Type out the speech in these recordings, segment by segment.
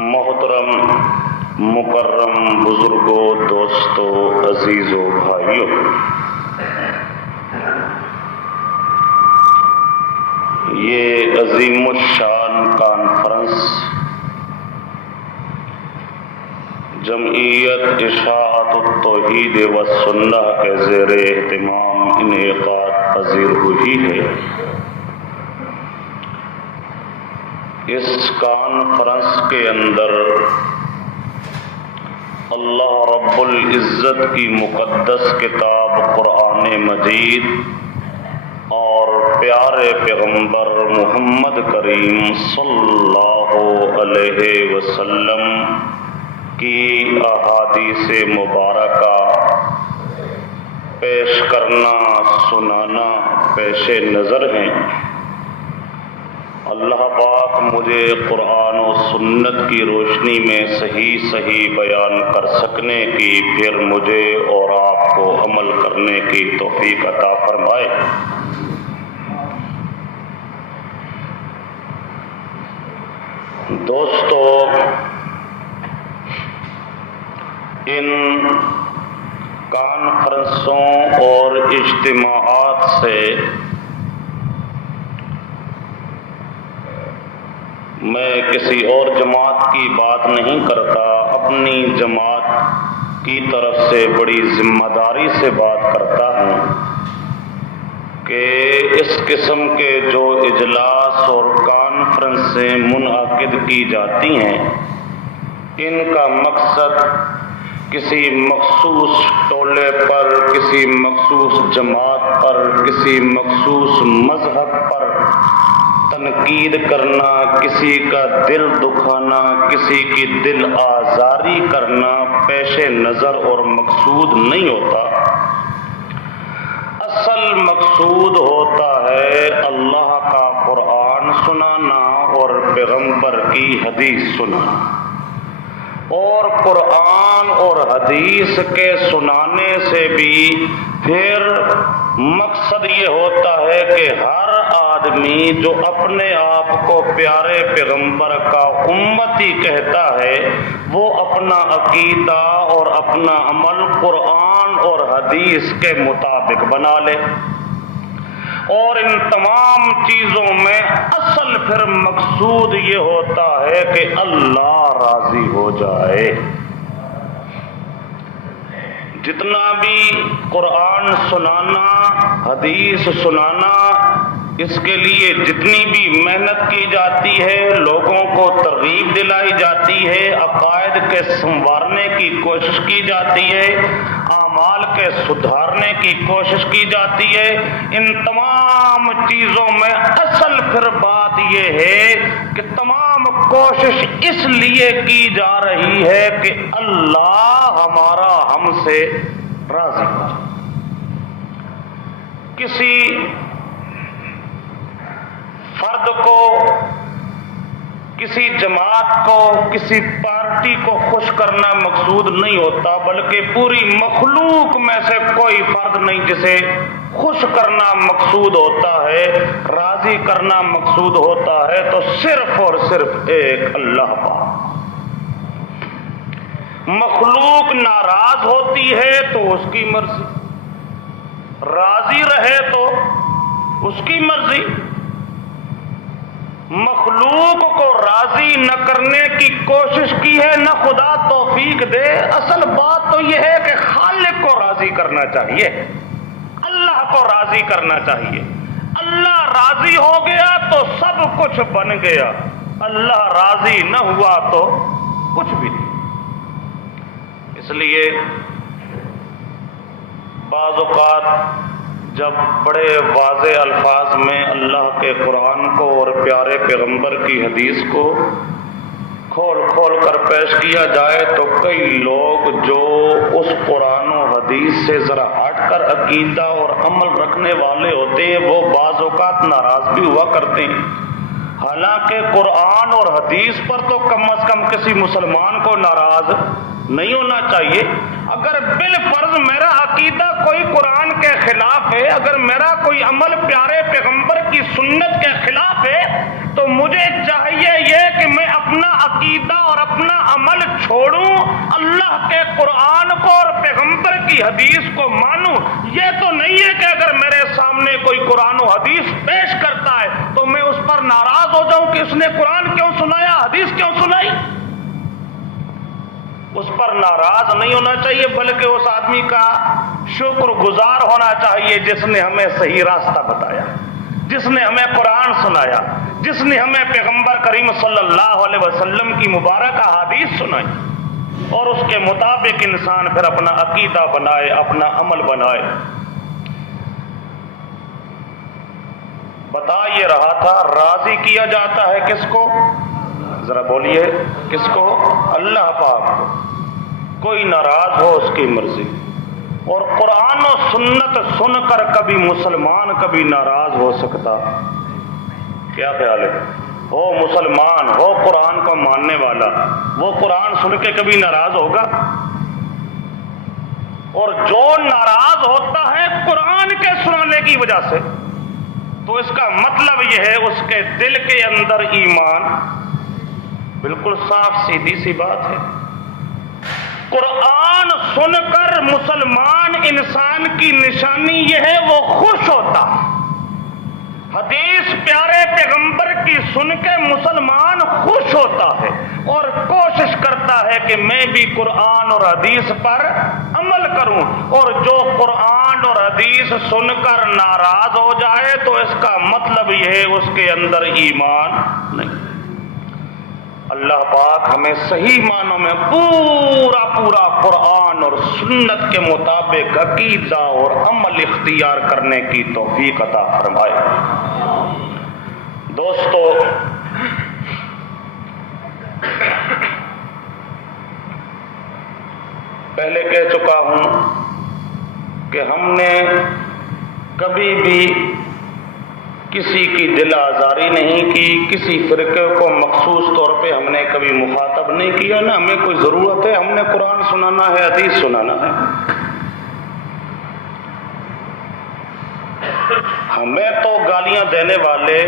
محترم مکرم بزرگوں، دوستوں، عزیزو بھائیو، یہ عظیم الشان کانفرنس جمعیت اشاعت التوحید و سنہ کے زیر اہتمام انعقاد پذیر ہوئی ہے۔ اس کانفرنس کے اندر اللہ رب العزت کی مقدس کتاب قرآن مجید اور پیارے پیغمبر محمد کریم صلی اللہ علیہ وسلم کی احادیث مبارکہ پیش کرنا سنانا پیش نظر ہیں۔ اللہ پاک مجھے قرآن و سنت کی روشنی میں صحیح بیان کر سکنے کی، پھر مجھے اور آپ کو عمل کرنے کی توفیق عطا فرمائے۔ دوستو، ان کانفرنسوں اور اجتماعات سے میں کسی اور جماعت کی بات نہیں کرتا، اپنی جماعت کی طرف سے بڑی ذمہ داری سے بات کرتا ہوں کہ اس قسم کے جو اجلاس اور کانفرنسیں منعقد کی جاتی ہیں، ان کا مقصد کسی مخصوص ٹولے پر، کسی مخصوص جماعت پر، کسی مخصوص مذہب پر تنقید کرنا، کسی کا دل دکھانا، کسی کی دل آزاری کرنا پیش نظر اور مقصود نہیں ہوتا۔ اصل مقصود ہوتا ہے اللہ کا قرآن سنانا اور پیغمبر کی حدیث سنانا، اور قرآن اور حدیث کے سنانے سے بھی پھر مقصد یہ ہوتا ہے کہ ہر آدمی جو اپنے آپ کو پیارے پیغمبر کا امتی کہتا ہے، وہ اپنا عقیدہ اور اپنا عمل قرآن اور حدیث کے مطابق بنا لے، اور ان تمام چیزوں میں اصل پھر مقصود یہ ہوتا ہے کہ اللہ راضی ہو جائے۔ جتنا بھی قرآن سنانا، حدیث سنانا، اس کے لیے جتنی بھی محنت کی جاتی ہے، لوگوں کو ترغیب دلائی جاتی ہے، عقائد کے سنوارنے کی کوشش کی جاتی ہے، اعمال کے سدھارنے کی کوشش کی جاتی ہے، ان تمام چیزوں میں اصل پھر بات یہ ہے کہ تمام کوشش اس لیے کی جا رہی ہے کہ اللہ ہمارا ہم سے راضی ہو جائے۔ کسی فرد کو، کسی جماعت کو، کسی پارٹی کو خوش کرنا مقصود نہیں ہوتا، بلکہ پوری مخلوق میں سے کوئی فرد نہیں جسے خوش کرنا مقصود ہوتا ہے، راضی کرنا مقصود ہوتا ہے، تو صرف اور صرف ایک اللہ پاک۔ مخلوق ناراض ہوتی ہے تو اس کی مرضی، راضی رہے تو اس کی مرضی۔ مخلوق کو راضی نہ کرنے کی کوشش کی ہے، نہ خدا توفیق دے۔ اصل بات تو یہ ہے کہ خالق کو راضی کرنا چاہیے، اللہ کو راضی کرنا چاہیے۔ اللہ راضی ہو گیا تو سب کچھ بن گیا، اللہ راضی نہ ہوا تو کچھ بھی نہیں۔ اس لیے بعض اوقات جب بڑے واضح الفاظ میں اللہ کے قرآن کو اور پیارے پیغمبر کی حدیث کو کھول کھول کر پیش کیا جائے تو کئی لوگ جو اس قرآن و حدیث سے ذرا ہٹ کر عقیدہ اور عمل رکھنے والے ہوتے ہیں، وہ بعض اوقات ناراض بھی ہوا کرتے ہیں۔ حالانکہ قرآن اور حدیث پر تو کم از کم کسی مسلمان کو ناراض نہیں ہونا چاہیے۔ اگر بالفرض میرا عقیدہ کوئی قرآن کے خلاف ہے، اگر میرا کوئی عمل پیارے پیغمبر کی سنت کے خلاف ہے، تو مجھے چاہیے یہ کہ میں اپنا عقیدہ اور اپنا عمل چھوڑوں، اللہ کے قرآن کو اور پیغمبر کی کی حدیث کو مانوں. یہ تو نہیں ہے کہ اگر میرے سامنے کوئی قرآن و حدیث پیش کرتا ہے تو میں اس پر ناراض ہو جاؤں کہ اس نے قرآن کیوں سنایا, حدیث کیوں سنائی. اس پر ناراض نہیں ہونا چاہیے, بلکہ اس آدمی کا شکر گزار ہونا چاہیے جس نے ہمیں صحیح راستہ بتایا, جس نے ہمیں قرآن سنایا, جس نے ہمیں پیغمبر کریم صلی اللہ علیہ وسلم کی مبارک احادیث سنائی, اور اس کے مطابق انسان پھر اپنا عقیدہ بنائے, اپنا عمل بنائے. بتا یہ رہا تھا راضی کیا جاتا ہے کس کو, ذرا بولیے کس کو, اللہ پاک کو. کوئی ناراض ہو اس کی مرضی. اور قرآن و سنت سن کر کبھی مسلمان کبھی ناراض ہو سکتا؟ کیا خیال ہے؟ ہو مسلمان, ہو قرآن کو ماننے والا, وہ قرآن سن کے کبھی ناراض ہوگا؟ اور جو ناراض ہوتا ہے قرآن کے سنانے کی وجہ سے, تو اس کا مطلب یہ ہے اس کے دل کے اندر ایمان. بالکل صاف سیدھی سی بات ہے. قرآن سن کر مسلمان انسان کی نشانی یہ ہے وہ خوش ہوتا. حدیث پیارے پیغمبر کی سن کے مسلمان خوش ہوتا ہے اور کوشش کرتا ہے کہ میں بھی قرآن اور حدیث پر عمل کروں. اور جو قرآن اور حدیث سن کر ناراض ہو جائے تو اس کا مطلب یہ ہے اس کے اندر ایمان نہیں. اللہ پاک ہمیں صحیح معنوں میں پورا قرآن اور سنت کے مطابق عقیدہ اور عمل اختیار کرنے کی توفیق عطا فرمائے. دوستو, پہلے کہہ چکا ہوں کہ ہم نے کبھی بھی کسی کی دل آزاری نہیں کی, کسی فرقے کو مخصوص طور پہ ہم نے کبھی مخاطب نہیں کیا. نہ ہمیں کوئی ضرورت ہے, ہم نے قرآن سنانا ہے, حدیث سنانا ہے. ہمیں تو گالیاں دینے والے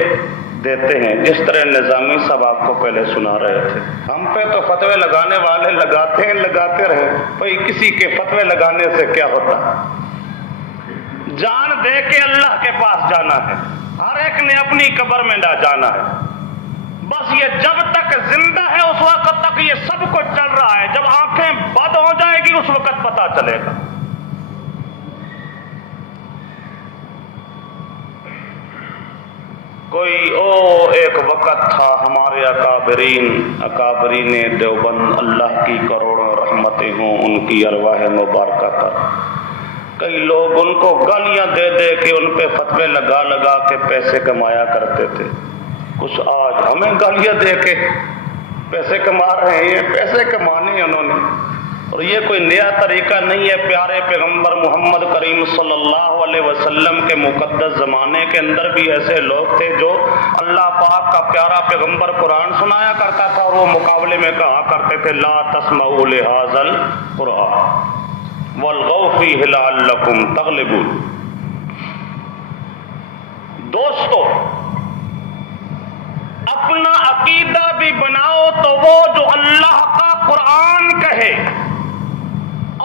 دیتے ہیں, جس طرح نظامی صاحب آپ کو پہلے سنا رہے تھے. ہم پہ تو فتوے لگانے والے لگاتے رہے. بھائی کسی کے فتوے لگانے سے کیا ہوتا, جان دے کے اللہ کے پاس جانا ہے. ہر ایک نے اپنی قبر میں نہ جانا ہے. بس یہ جب تک زندہ ہے اس وقت تک یہ سب کچھ چل رہا ہے. جب آنکھیں بند ہو جائے گی اس وقت پتہ چلے گا. کوئی ایک وقت تھا ہمارے اکابرین دیوبند, اللہ کی کروڑوں رحمتیں ہوں ان کی ارواح مبارکہ پر. کئی لوگ ان کو گالیاں دے دے کے ان پہ فتوے لگا کے پیسے کمایا کرتے تھے. کچھ آج ہمیں گالیاں دے کے پیسے کما رہے ہیں. پیسے کمانے انہوں نے, اور یہ کوئی نیا طریقہ نہیں ہے. پیارے پیغمبر محمد کریم صلی اللہ علیہ وسلم کے مقدس زمانے کے اندر بھی ایسے لوگ تھے جو اللہ پاک کا پیارا پیغمبر قرآن سنایا کرتا تھا, اور وہ مقابلے میں کہا کرتے تھے لا تسمعوا لهذا القرآن والغوا فیہ لعلکم تغلبون. دوستو, اپنا عقیدہ بھی بناؤ تو وہ جو اللہ کا قرآن کہے,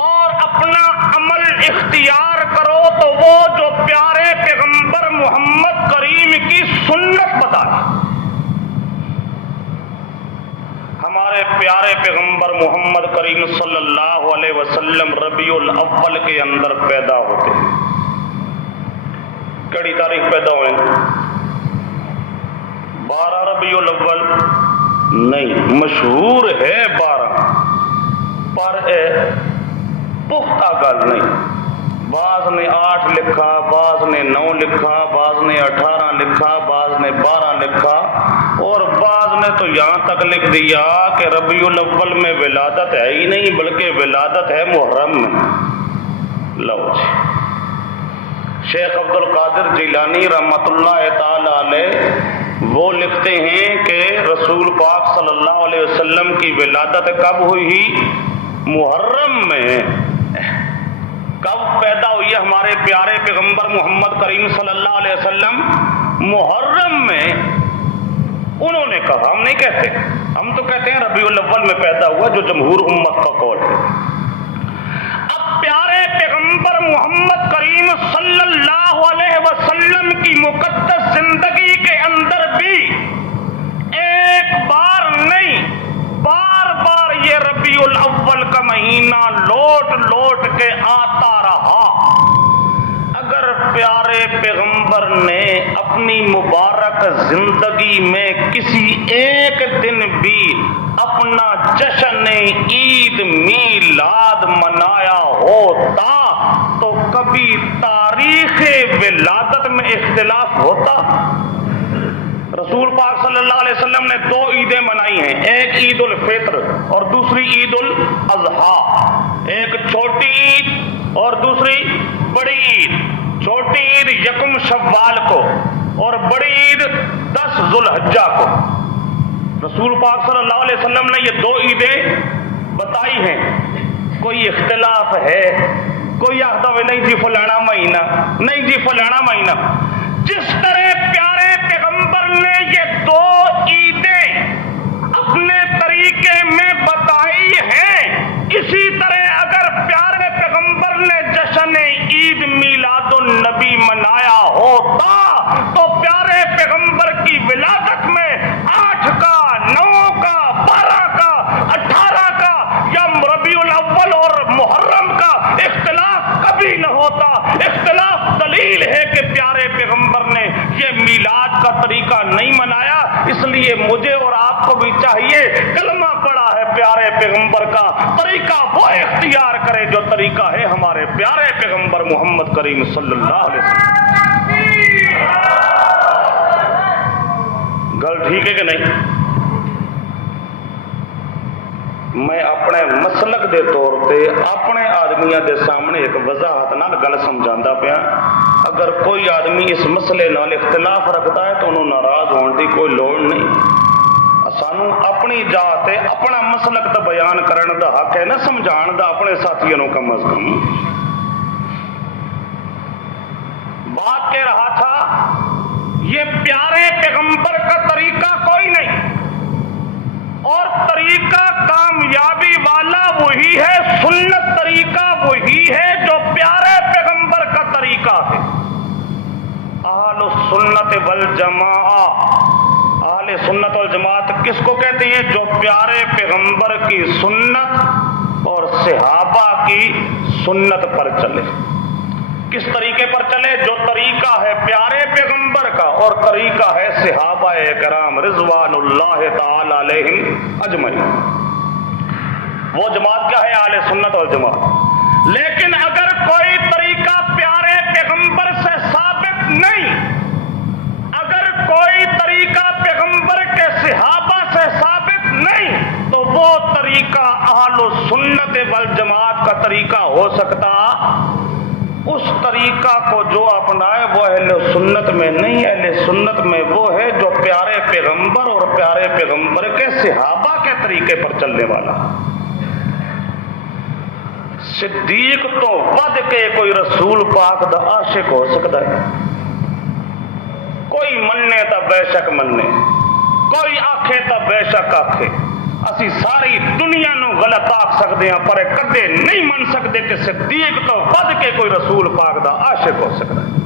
اور اپنا عمل اختیار کرو تو وہ جو پیارے پیغمبر محمد کریم کی سنت بتائے. ہمارے پیارے پیغمبر محمد کریم صلی اللہ علیہ وسلم ربیع الاول کے اندر پیدا ہوتے ہیں. کڑی تاریخ پیدا ہوئے؟ 12 ربیع الاول نہیں, مشہور ہے 12, پر پختہ گل نہیں. بعض نے 8 لکھا, بعض نے 9 لکھا, بعض نے 18 لکھا, بعض نے 12 لکھا, اور بعض نے تو یہاں تک لکھ دیا کہ ربیع الاول میں ولادت ہے ہی نہیں, بلکہ ولادت ہے محرم میں. لو جی, شیخ عبد القادر جیلانی رحمۃ اللہ تعالی علیہ وہ لکھتے ہیں کہ رسول پاک صلی اللہ علیہ وسلم کی ولادت کب ہوئی؟ محرم میں. کب پیدا ہوئی ہے ہمارے پیارے پیغمبر محمد کریم صلی اللہ علیہ وسلم؟ محرم میں. انہوں نے کہا, ہم نہیں کہتے, ہم تو کہتے ہیں ربیع الاول میں پیدا ہوا, جو جمہور امت کا قول ہے. اب پیارے پیغمبر کریم صلی اللہ علیہ وسلم کی مقدس زندگی کے اندر بھی ایک بار نہیں بار بار یہ ربیع الاول کا مہینہ لوٹ لوٹ کے آتا رہا۔ اگر پیارے پیغمبر نے اپنی مبارک زندگی میں کسی ایک دن بھی اپنا جشن عید میلاد منایا ہوتا تو کبھی تاریخ ولادت میں اختلاف ہوتا؟ رسول پاک صلی اللہ علیہ وسلم نے 2 عیدیں منائی ہیں، ایک عید الفطر اور دوسری عید الاضحیٰ، ایک چھوٹی عید اور دوسری بڑی عید۔ چھوٹی عید 1 شوال کو اور بڑی عید 10 ذوالحجہ کو۔ رسول پاک صلی اللہ علیہ وسلم نے یہ 2 عیدیں بتائی ہیں۔ کوئی اختلاف ہے؟ کوئی آخدا ہوئے نہیں جی فلانا مہینہ، نہیں جی فلانا مہینہ۔ جس طرح پیارے پیغمبر نے یہ 2 عیدیں اپنے طریقے میں بتائی ہیں، اسی طرح اگر پیارے پیغمبر نے جشن عید میلاد النبی منایا ہوتا تو پیارے پیغمبر کی ولادت میں 8 کا، 9 کا، 12 کا، 18 کا یا ربیع الاول اور محرم کا اختلاف کبھی نہ ہوتا۔ اختلاف دلیل ہے کہ پیارے پیغمبر نے یہ میلاد کا طریقہ نہیں منایا، اس لیے مجھے اور آپ کو بھی چاہیے کلمہ پڑا ہے پیارے پیغمبر کا، طریقہ وہ اختیار کرے جو طریقہ ہے ہمارے پیارے پیغمبر محمد کریم صلی اللہ علیہ وسلم۔ گل ٹھیک ہے کہ نہیں؟ میں اپنے مسلک دے طور تے اپنے آدمیاں دے سامنے ایک وضاحت نال گل سمجھاندا پیا۔ اگر کوئی آدمی اس مسئلے نال اختلاف رکھتا ہے تو انہوں ناراض ہون دی کوئی لوڑ نہیں۔ سانو اپنی جات اپنا مسلک دا بیان کرن دا حق ہے نا، سمجھان دا اپنے ساتھیوں نو کم از کم۔ بات کہہ رہا تھا یہ پیارے پیغمبر کا طریقہ کوئی نہیں، اور طریقہ کامیابی والا وہی ہے، سنت طریقہ وہی ہے جو پیارے پیغمبر کا طریقہ ہے۔ اہل السنت والجماعت، اہل سنت والجماعت کس کو کہتے ہیں؟ جو پیارے پیغمبر کی سنت اور صحابہ کی سنت پر چلے۔ کس طریقے پر چلے؟ جو طریقہ ہے پیارے پیغمبر کا اور طریقہ ہے صحابہ کرام رضوان اللہ تعالی علیہم اجمعین۔ وہ جماعت کیا ہے؟ اہل سنت والجماعت۔ لیکن اگر کوئی طریقہ پیارے پیغمبر سے ثابت نہیں، اگر کوئی طریقہ پیغمبر کے صحابہ سے ثابت نہیں، تو وہ طریقہ اہل سنت والجماعت کا طریقہ ہو سکتا؟ اس طریقہ کو جو اپنائے وہ اہل سنت میں نہیں، اہل سنت میں وہ ہے جو پیارے پیغمبر اور پیارے پیغمبر کے صحابہ کے طریقے پر چلنے والا۔ صدیق تو ود کے کوئی رسول پاک دا عاشق ہو سکتا ہے، کوئی مننے تا بے شک مننے، کوئی آکھے تا بے شک آکھے۔ اسی ساری دنیا نو غلط آکھ سکتے ہیں پر کدے نہیں من سکتے کہ صدیق تو ود کے کوئی رسول پاک دا عاشق ہو سکتا ہے۔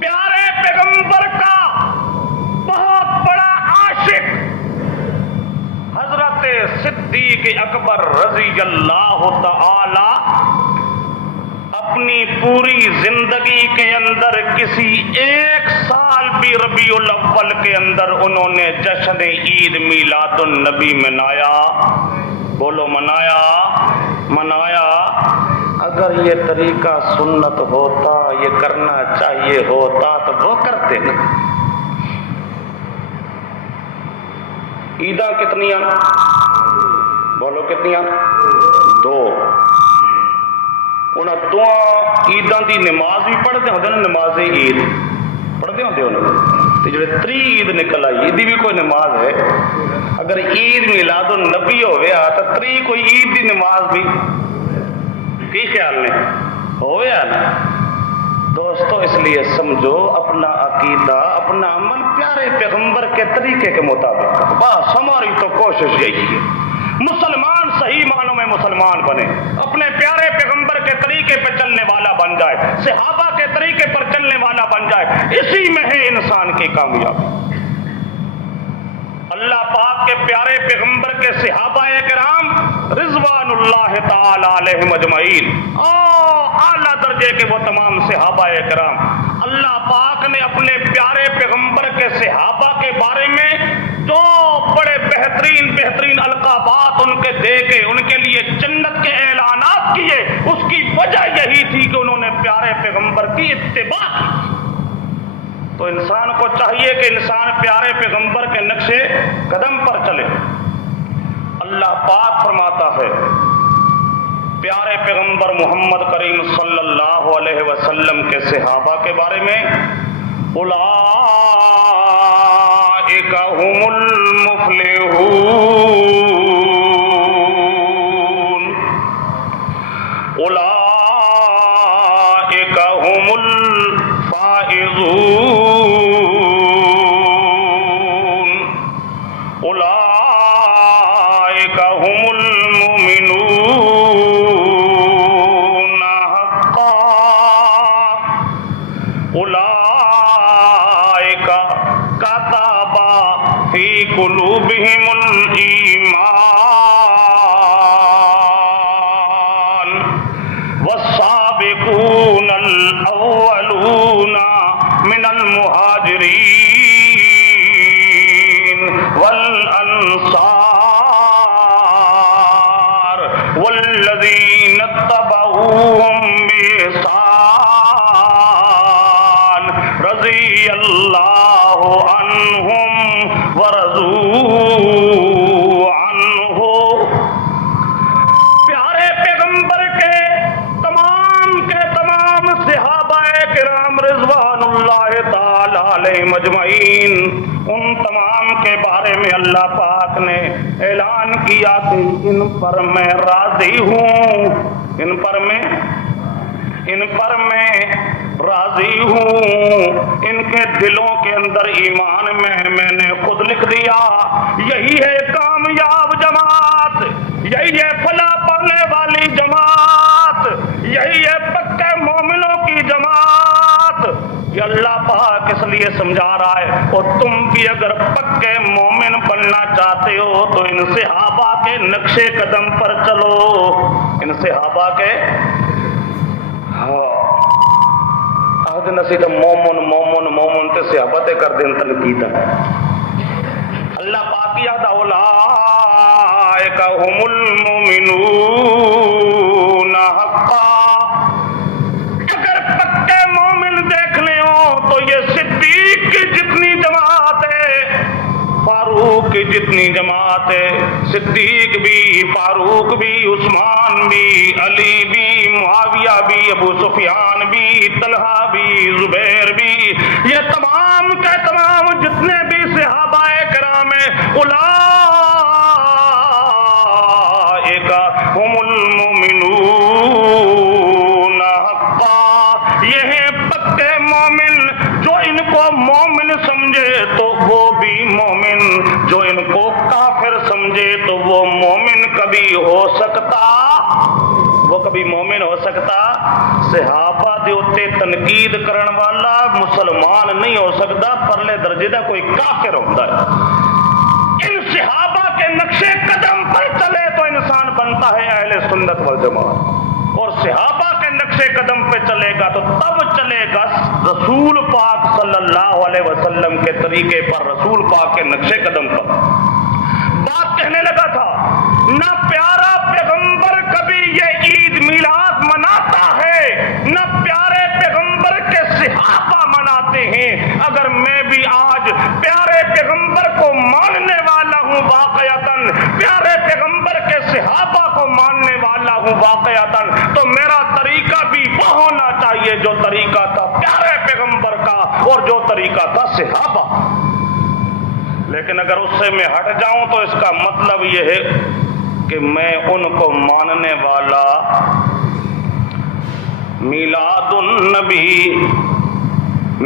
پیارے پیغمبر کا بہت بڑا عاشق حضرت صدیق اکبر رضی اللہ تعالی اپنی پوری زندگی کے اندر کسی ایک سال بھی ربیع الاول کے اندر انہوں نے جشن عید میلاد النبی منایا؟ بولو منایا۔ اگر یہ طریقہ سنت ہوتا، یہ کرنا چاہیے ہوتا تو وہ کرتے نا۔ عیداں کتنی ہیں؟ بولو کتنی ہیں؟ 2۔ انہاں 2 عیداں دی نماز بھی پڑھتے ہوتے ہیں، نماز عید پڑھتے ہوتے ہیں۔ جڑے 3 عید نکل آئی یہ بھی کوئی نماز ہے؟ اگر عید میلاد النبی ہویا تو 3 کوئی عید دی نماز بھی کی خیال نے ہویا نا؟ دوستو اس لیے سمجھو اپنا عقیدہ اپنا عمل پیارے پیغمبر کے طریقے کے مطابق، بس ہماری تو کوشش یہی ہے مسلمان صحیح معنوں میں مسلمان بنے، اپنے پیارے پیغمبر کے طریقے پہ چلے صحابہ کے طریقے پر چلنے والا بن جائے، اسی میں ہے انسان کی کامیابی۔ اللہ پاک کے پیارے پیغمبر کے صحابہ کرام رضوان اللہ تعالی علیہم اجمعین، اعلیٰ درجے کے وہ تمام صحابہ کرام، اللہ پاک نے اپنے پیارے پیغمبر کے صحابہ کے بارے میں جو بڑے بہترین القابات ان کے دے کے ان کے لیے جنت کے اعلانات کیے، اس کی وجہ یہی تھی کہ انہوں نے پیارے پیغمبر کی اتباع کی۔ تو انسان کو چاہیے کہ انسان پیارے پیغمبر کے نقشے قدم پر چلے۔ اللہ پاک فرماتا ہے پیارے پیغمبر محمد کریم صلی اللہ علیہ وسلم کے صحابہ کے بارے میں، اولئک هم المفلحون، اولئک هم الفائزون، اولئک هم المؤمنون حقا، اولئک كتب في قلوبهم الإيمان، والسابقون الأولون من المهاجرين والأنصار والذين اتبعوهم بإحسان رضي الله عنهم ورضوا عنه۔ پیارے پیغمبر کے تمام صحابہ کرام رضوان اللہ تعالی علیہم اجمعین، ان تمام کے بارے میں اللہ پاک نے اعلان کیا کہ ان پر میں راضی ہوں، ان پر میں راضی ہوں، ان کے دلوں کے اندر ایمان میں نے خود لکھ دیا۔ یہی ہے کامیاب جماعت، یہی ہے فلاح پانے والی جماعت، یہی ہے پکے مومنوں کی جماعت۔ یہ اللہ پاک اس لیے سمجھا رہا ہے، اور تم بھی اگر پکے مومن بننا چاہتے ہو تو ان صحابہ کے نقشے قدم پر چلو، ان صحابہ کے عہد نصیب مومن تے صحابت کر دین تنقید ہے۔ اللہ پاک یاد اولئک هم المؤمنون حقا۔ اگر پکے مومن دیکھنے ہو تو یہ صدیق کی جتنی جماعت ہے، فاروق کی جتنی جماعت ہے، صدیق بھی، فاروق بھی، عثمان بھی، علی بھی، معاویہ بھی، ابو سفیان بھی، طلحہ بھی، زبیر بھی، یہ تمام کے تمام جتنے بھی صحابہ کرام ہیں، اولئک هم المؤمنون حقا۔ یہ ہیں پکے مومن، جو ان کو مومن سمجھے تو وہ بھی مومن، جو ان کو کافر سمجھے تو وہ مومن کبھی ہو سکتا، وہ کبھی مومن ہو سکتا۔ صحابہ دے اتے تنقید کرن والا مسلمان نہیں ہو سکتا، پرلے درجے دا کوئی کافر ہوتا ہے۔ ان صحابہ کے نقشے قدم پر چلے تو انسان بنتا ہے اہل سنت والجماعت، اور صحابہ کے نقشے قدم پہ چلے گا تو تب چلے گا رسول پاک صلی اللہ علیہ وسلم کے طریقے پر، رسول پاک کے نقشے قدم پر۔ بات کہنے لگا تھا، نہ پیارا پیغمبر کبھی یہ عید میلاد مناتا ہے، نہ پیارے پیغمبر کے صحابہ مناتے ہیں۔ اگر میں بھی آج پیارے پیغمبر کو ماننے والا ہوں واقعتاً، پیارے پیغمبر کے صحابہ کو ماننے والا ہوں واقعتاً، تو میرا طریقہ بھی وہ ہونا چاہیے جو طریقہ تھا پیارے پیغمبر کا اور جو طریقہ تھا صحابہ۔ لیکن اگر اس سے میں ہٹ جاؤں تو اس کا مطلب یہ ہے کہ میں ان کو ماننے والا میلاد النبی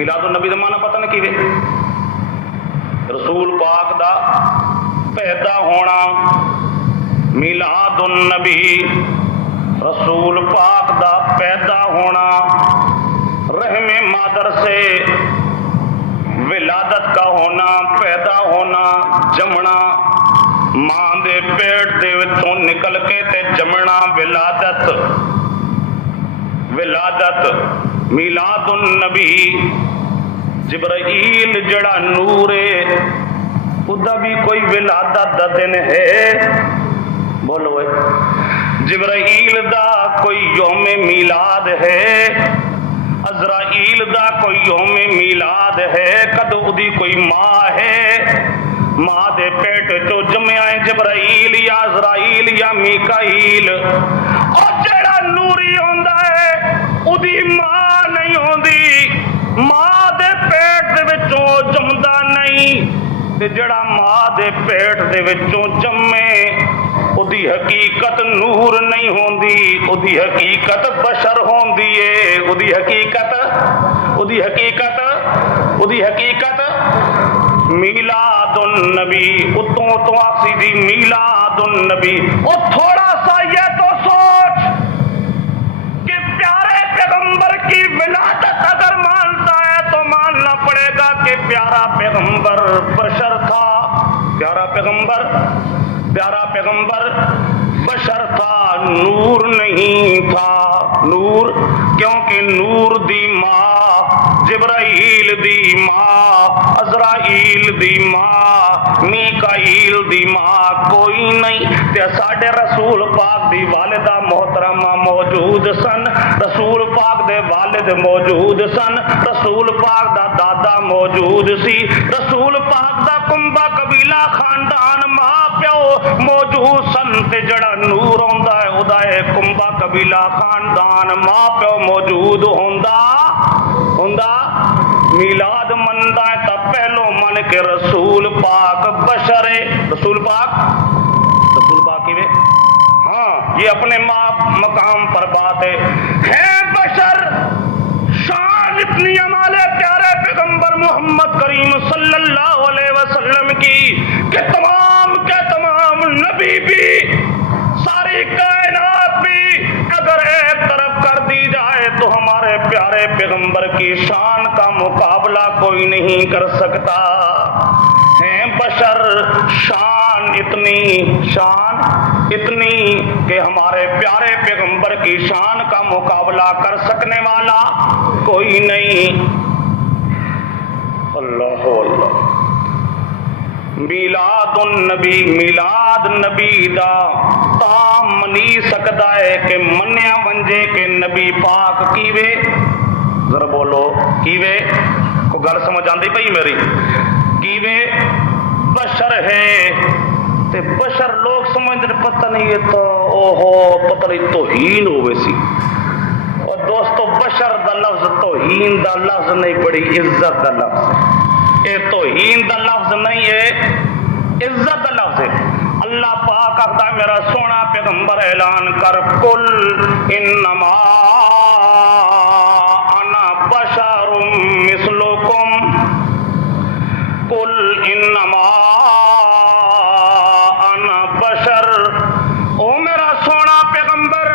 دا مانا پتہ نہیں کی رسول پاک دا پیدا ہونا، میلاد النبی رسول پاک دا پیدا ہونا، ماں دے پیٹ دے وچوں نکل کے تے جمنا ولادت میلاد النبی جبرائیل جڑا نور ہے ادا بھی کوئی ولادت دا دن ہے؟ بولو جبرائیل دا کوئی یوم میلاد ہے؟ عزرائیل دا کوئی یوم میلاد ہے؟ کد ادی کوئی ماں ہے؟ ماں دے پیٹ چو جمیا ہے جبرائیل یا عزرائیل یا میکائیل، اور جڑا نوری ہوندا ہے ادی ماں نہیں ہوندی، ماں دے پیٹ دے وچوں جمدا نہیں، تے جڑا ماں دے پیٹ دے وچوں جمے ادی حقیقت نور نہیں ہوندی، ادی حقیقت بشر ہوندی ہے، ادی حقیقت میلاد النبی، اتوں تو آسی دی میلاد النبی۔ اور تھوڑا سا یہ تو سوچ کہ پیارے پیغمبر کی ولادت اگر مانتا ہے تو ماننا پڑے گا کہ پیارا پیغمبر بشر تھا، پیارا پیغمبر بشر تھا، نور نہیں تھا۔ نور کیونکہ نور دی ماں جبرائیل دی ماں، عزرائیل دی ماں، میکائیل دی ماں کوئی نہیں۔ تے ساڈے رسول پاک دی والدہ محترمہ موجود سن، رسول پاک دے والد موجود سن، رسول پاک دا دادا موجود سی، رسول پاک دا کنبہ قبیلہ خاندان ماں پیو موجود سن، تے جڑا نور ہوندا ہے ادا ہے کنبہ قبیلہ خاندان ماں پیو موجود ہوندا میلاد مندا ہے تا پہلو من کے رسول پاک بشر ہے۔ رسول پاک کی ہاں یہ اپنے مقام پر بات ہے بشر۔ شان اتنی ہمارے پیارے پیغمبر محمد کریم صلی اللہ علیہ وسلم کی کہ تمام کے تمام نبی بھی، ساری کائنات بھی اگر ایک طرف کر دی جائے تو ہمارے پیارے پیغمبر کی شان کا مقابلہ کوئی نہیں کر سکتا ہے۔ بشر شان اتنی کہ ہمارے پیارے پیغمبر کی شان کا مقابلہ کر سکنے والا کوئی نہیں۔ اللہ اللہ۔ میلاد النبی، میلاد نبی دا تام منی سکدا ہے کہ منیا ونجے کہ نبی پاک کیوے، ذرا بولو کیوے، کو گل سمجھ آندی پئی میری؟ کیوے بشر ہے تے بشر لوگ سمجھتے پتہ نہیں یہ تو اوہو پتہ نہیں توہین ہوئے سی۔ اور دوستو بشر دا لفظ توہین دا لفظ نہیں، بڑی عزت دا لفظ ہے۔ اے توہین دا لفظ نہیں ہے، عزت دا لفظ ہے۔ اللہ پاک آخدا میرا سونا پیغمبر اعلان کر، کل انما انا بشر مثلکم، کل انما انا بشر، او میرا سونا پیغمبر،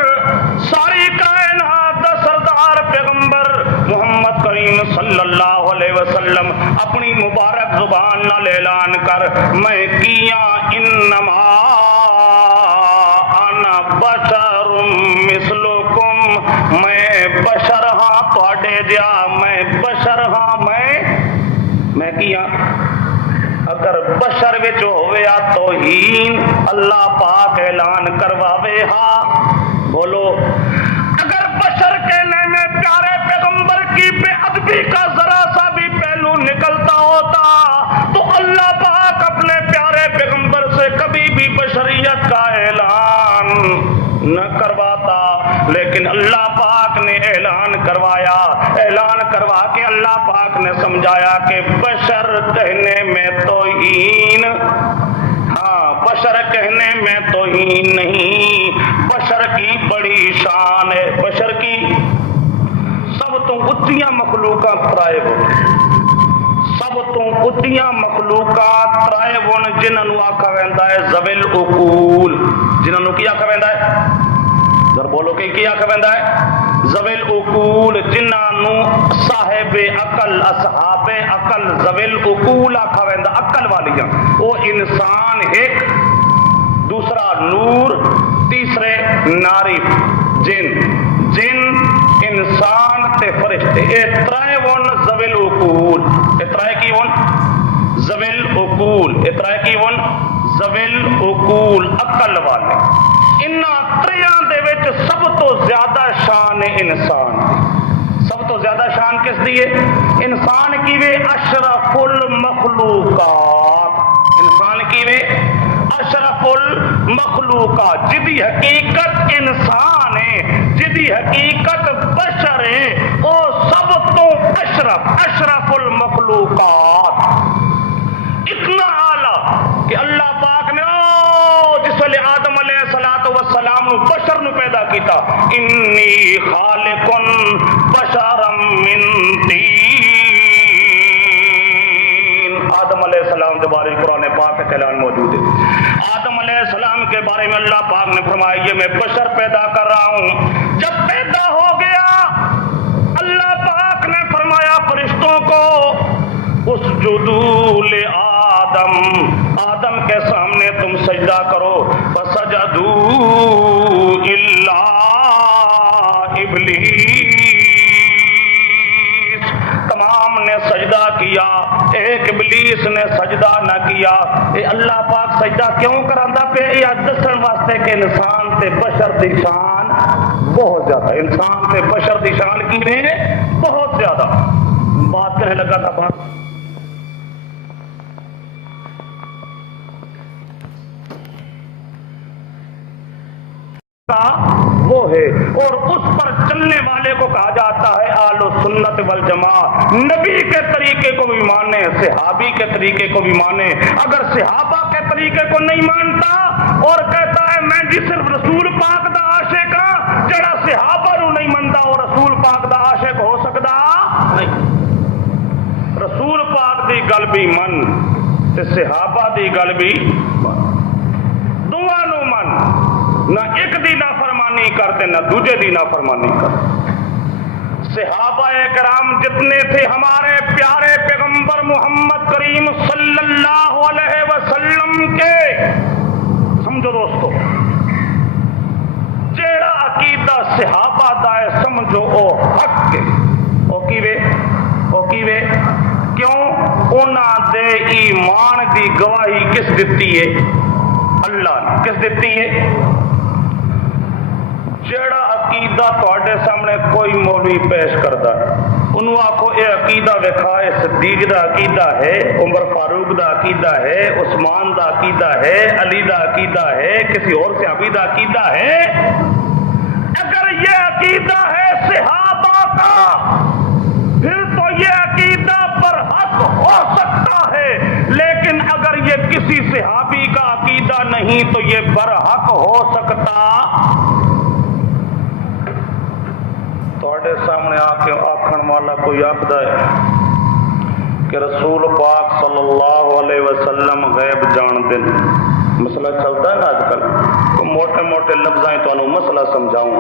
ساری کائنات دا سردار پیغمبر محمد کریم صلی اللہ علیہ وسلم اپنی مبارک زبان نال اعلان کر، میں کیا انما انا بشر مثلکم، میں بشر ہاں تواڈے جا، میں بشر ہاں، میں کیا۔ اگر بشر وچ ہوئے توہین اللہ پاک اعلان کرواوے ہاں، بولو اگر بشر کہنے میں پیارے پیغمبر کی بے ادبی کا ذرا سا بھی پہلو نکلتا ہوتا تو اللہ پاک اپنے پیارے پیغمبر سے کبھی بھی بشریت کا اعلان نہ کرواتا، لیکن اللہ پاک نے اعلان کروایا، اعلان کروا کے اللہ پاک نے سمجھایا کہ بشر کہنے میں توہین، ہاں بشر کہنے میں توہین نہیں، بشر کی بڑی شان ہے، بشر کی سب تو اچیاں مخلوقات ترائے بن، سب تو اچیاں مخلوقات ترائے بن جنہوں آکھا ویندا ہے ذوی العقول، جنہوں کی آکھا ویندا ہے؟ ذرا بولو کہ کی آکھا ویندا ہے؟ ذوی العقول، جنہوں صاحب عقل، اصحاب عقل، ذوی العقول آکھا ویندا، عقل والیاں۔ وہ انسان ایک دوسرا نور، تیسرے ناری جن انسان تے فرشتے، اے ترائے ون ذویل عقول، اے ترائے کی ون ذویل عقول، اے ترائے کی ون ذویل عقول، عقل والے۔ انہاں تریاں دے وچ سب تو زیادہ شان انسان دی، سب تو زیادہ شان کس دی ہے؟ انسان کی وے اشرف المخلوقات، انسان کی وے اشرف المخلوقات، جدی حقیقت انسان ہے، جدی حقیقت بشر ہے، او سب تو اشرف المخلوقات، اتنا اعلیٰ کہ اللہ پاک نے جس ویلے آدم علیہ السلام نو بشر نو پیدا کیتا، انی خالق بشرا من طین، آدم علیہ السلام کے بارے میں قرآن پاک کا اعلان موجود ہے۔ آدم علیہ السلام کے بارے میں اللہ پاک نے فرمایا یہ میں بشر پیدا کر رہا ہوں۔ جب پیدا ہو گیا اللہ پاک نے فرمایا فرشتوں کو اسجدوا لآدم، آدم کے سامنے تم سجدہ کرو، فسجدوا الا ابلیس، تمام نے سجدہ کیا، ایک ابلیس نے سجدہ نہ کیا۔ اے اللہ پاک سجدہ کیوں کراندا پہ؟ یہ دسن واسطے کہ انسان تے بشر دی شان بہت زیادہ، انسان تے بشر دی شان کی ہے بہت زیادہ۔ بات کہنے لگا تھا بات وہ ہے، اور اس پر چلنے والے کو کہا جاتا ہے اہل سنت والجماعت۔ نبی کے طریقے کو بھی مانے، صحابی کے طریقے کو بھی مانے۔ اگر صحابہ کے طریقے کو نہیں مانتا اور کہتا ہے میں جی صرف رسول پاک دا عاشق ہاں، جڑا صحابہ نو نہیں منتا اور رسول پاک دا عاشق ہو سکتا نہیں۔ رسول پاک دی گل بھی من تے صحابہ دی گل بھی من، دونوں نو من، نہ ایک دی نافرمانی کرتے نہ دوجے دی نافرمانی کرتے۔ صحابہ کرام جتنے تھے ہمارے پیارے پیغمبر محمد کریم صلی اللہ علیہ وسلم کے، سمجھو دوستو، جیڑا عقیدہ صحابہ دا ہے سمجھو او حق ہے، او کیوے کیوں؟ انہاں دے ایمان دی گواہی کس دیتی ہے؟ اللہ نے کس دیتی ہے؟ جیڑا عقیدہ تواڈے سامنے کوئی مولوی پیش کردا ہے انہوں آکھو اے عقیدہ وکھا، اے صدیق دا عقیدہ ہے، عمر فاروق دا عقیدہ ہے، عثمان دا عقیدہ ہے، علی دا عقیدہ ہے، کسی اور صحابی دا عقیدہ ہے۔ اگر یہ عقیدہ ہے صحابہ کا پھر تو یہ عقیدہ برحق ہو سکتا ہے، لیکن اگر یہ کسی صحابی کا عقیدہ نہیں تو یہ برحق ہو سکتا۔ تواڈے سامنے آ کے آکھن والا کوئی آکھدا ہے کہ رسول پاک صلی اللہ علیہ وسلم غیب جاندے نے، مسئلہ چلتا ہے نا آج کل، تو موٹے موٹے لفظاں تانوں مسئلہ سمجھاؤں۔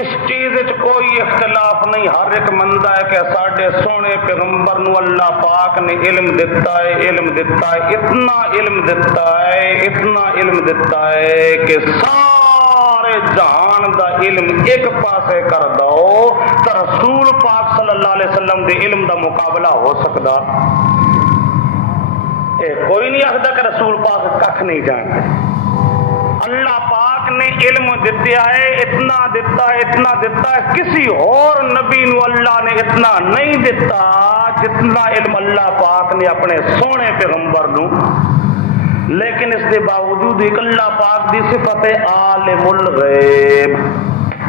اس چیز کوئی اختلاف نہیں، ہر ایک مندا ہے کہ ساڈے سونے پیغمبر نو اللہ پاک نے علم دیتا ہے، علم دیتا ہے، اتنا علم دیتا ہے، اتنا علم دیتا ہے کہ سارے جہان دا علم ایک پاسے کر دو تو رسول پاک صلی اللہ علیہ وسلم دے علم دا مقابلہ ہو سکتا؟ کوئی نہیں آخدا کہ رسول پاک کھ نہیں جانتے۔ اللہ پاک نے علم دیتا ہے، اتنا دیتا ہے، اتنا دیتا ہے، کسی اور نبی نو اللہ نے اتنا نہیں دیتا جتنا علم اللہ پاک نے اپنے سونے پیغمبر نو۔ لیکن اس کے باوجود ایک اللہ پاک دی صفت ہے عالم الغیب،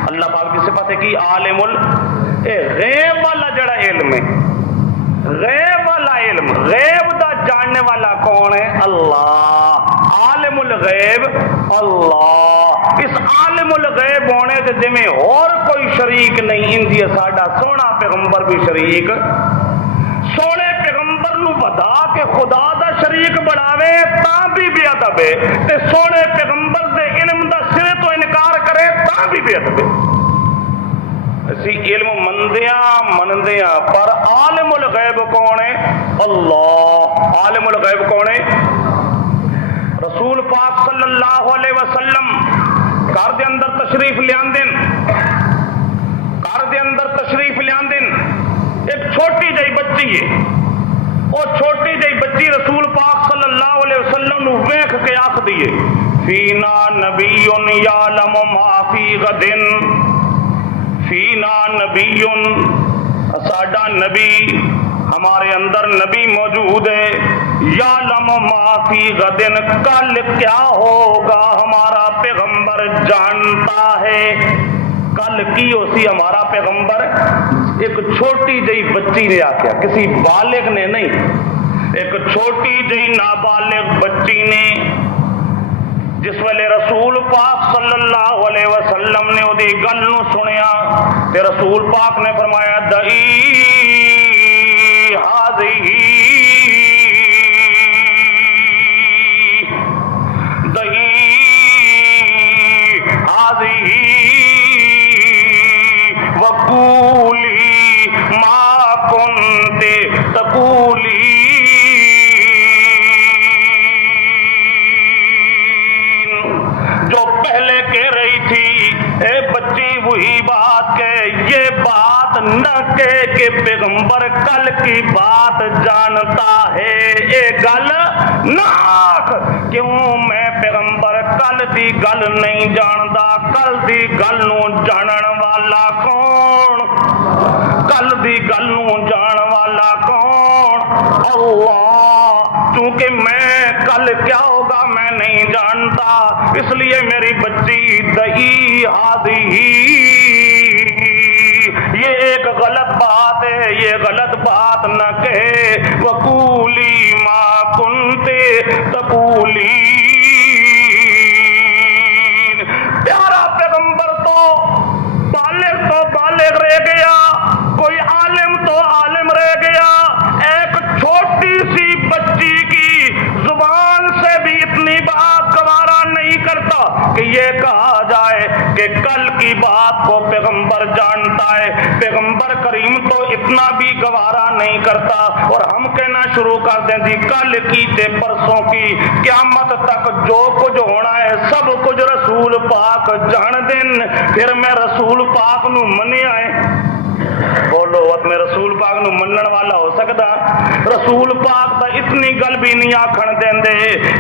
اللہ پاک دی صفت ہے کہ عالم الغیب والا جڑا علم ہے، غیب والا علم، غیب دا جاننے والا کون ہے؟ اللہ، عالم الغیب اللہ۔ اس عالم الغیب ہونے سے جمیں اور کوئی شریک نہیں، اندی ساڈا سونا پیغمبر بھی شریک، سونے پیغمبر نو بدا کے خدا دا شریک بڑھاوے تاں بھی بے ادب ہے، تے سونے پیغمبر دے علم دا سرے تو انکار کرے تاں بھی بے ادب ہے۔ اسی علم مندیاں پر عالم الغیب کون ہے؟ اللہ۔ عالم الغیب کون ہے؟ رسول رسول پاک صلی اللہ علیہ وسلم گھر دے اندر تشریف لیاندن، گھر دے اندر تشریف لیاندن، ایک چھوٹی جہی بچی ہے، وہ چھوٹی جہی بچی رسول پاک صلی اللہ علیہ وسلم نو ویکھ کے آکھ دیے فینا نبی یعلم ما فی غدن، فینا نبی، ساڈا نبی، ہمارے اندر نبی موجود ہے، یعلم ما فی غدن، کل کیا ہوگا ہمارا پیغمبر جانتا ہے، کل کی ہو سی ہمارا پیغمبر۔ ایک چھوٹی جہی بچی نے آخیا، کسی بالغ نے نہیں، ایک چھوٹی جہی نابالغ بچی نے، جس ویلے رسول پاک صلی اللہ علیہ وسلم نے وہ گل نو سنیا تے رسول پاک نے فرمایا دئی ہاذی دئی ہاذی وقولی ما کنت تقولی، جو پہلے کہہ رہی تھی اے بچی وہی بات کہ یہ بات نہ کہہ کہ پیغمبر کل کی بات جانتا ہے، اے گل نہ آکھ کیوں میں پیغمبر کل دی گل نہیں جاندا، کل دی گل نو جانن والا کون، کل دی گل نو جان والا کون؟ اللہ، چونکہ میں کل کیا ہوگا میں نہیں جانتا، اس لیے میری بچی دئی ہادی، یہ ایک غلط بات ہے، یہ غلط بات نہ کہے، وقولی ما کنت تقولی۔ پیارا پیغمبر تو بالغ رہ گیا، کوئی عالم تو عالم رہ گیا، ایک چھوٹی سی بچی کی زبان سے بھی اتنی بات گوارا نہیں کرتا کہ یہ کہا جائے کہ کل کی بات کو پیغمبر جانتا ہے، پیغمبر کریم تو اتنا بھی گوارا نہیں کرتا، اور ہم کہنا شروع کر دیں جی کل کی تے پرسوں کی، قیامت تک جو کچھ ہونا ہے سب کچھ رسول پاک جان دین، پھر میں رسول پاک نو منیا ہے، بولو میں رسول پاک نو منن والا ہو سکتا؟ رسول پاک تا اتنی گل بھی نہیں آکھن دیندے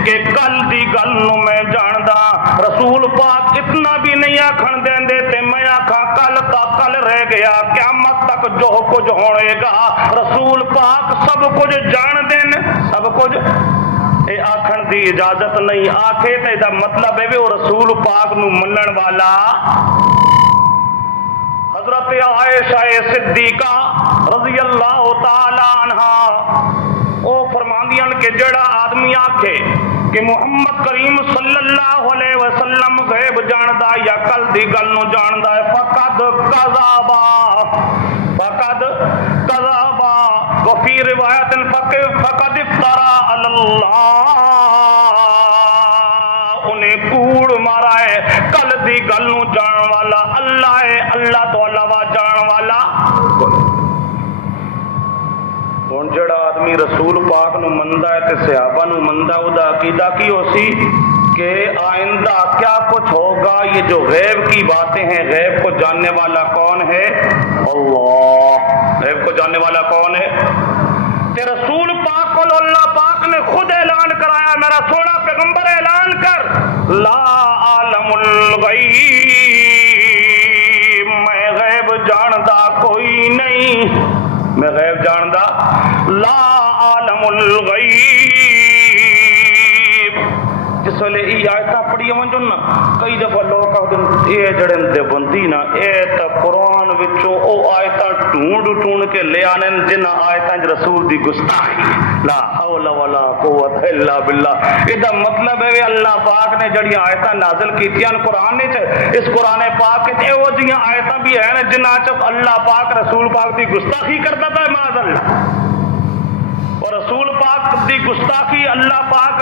کہ کل دی گل نو میں جاندا، رسول پاک اتنا بھی نہیں آکھن دیندے تے میں آکھاں کل تا کل رہ گیا، قیامت تک جو کچھ ہوئے گا رسول پاک سب کچھ جان دین، سب کچھ اے آکھن دی اجازت نہیں، آکھے تے دا مطلب ہے وہ رسول پاک نو منن والا۔ حضرت عائشہ صدیقہ رضی اللہ تعالی عنہا او فرماندیاں کہ جڑا آدمی آکھے کہ محمد کریم صلی اللہ علیہ وسلم غیب جاندا یا کل دی گل نو جاندا ہے فقد کذبا، فقد کذبا، وفی روایت فقد افترا علی اللہ، انہیں کوڑ مارا ہے، کل دی گل نو جان والا اللہ ہے، اللہ تو علاوہ جان والا۔ ہن جڑا آدمی رسول پاک نو مندا ہے تے صحابہ نو مندا، او دا عقیدہ کی ہو سی کہ آئندہ کیا کچھ ہوگا، یہ جو غیب کی باتیں ہیں، غیب کو جاننے والا کون ہے؟ اللہ۔ غیب کو جاننے والا کون ہے؟ کہ رسول پاک کو اللہ پاک نے خود اعلان کرایا، میرا سونا پیغمبر اعلان کر لا عالم الغیب، میں غیب جاندا کوئی نہیں، میں غیب جاندا لا عالم الغیب۔ جس ویلے یہ آیتاں پڑھی ونجن نا کئی دفعہ لوگ کہتے ہیں یہ جڑے دیوبندی نا اے تا قرآن وچوں او آیتاں ڈھونڈ کے لے آنے جن آیتاں رسول دی گستاخی، لا حول ولا قوت الا باللہ۔ یہ مطلب ہے کہ اللہ پاک نے جڑی آیتاں نازل کیتیاں قرآن نے اس قرآن پاک کے وہ جیاں آیتاں بھی ہیں جنہاں چ اللہ پاک رسول پاک دی گستاخی کرتا تھا، معاذ اللہ۔ اور رسول پاک دی گستاخی اللہ پاک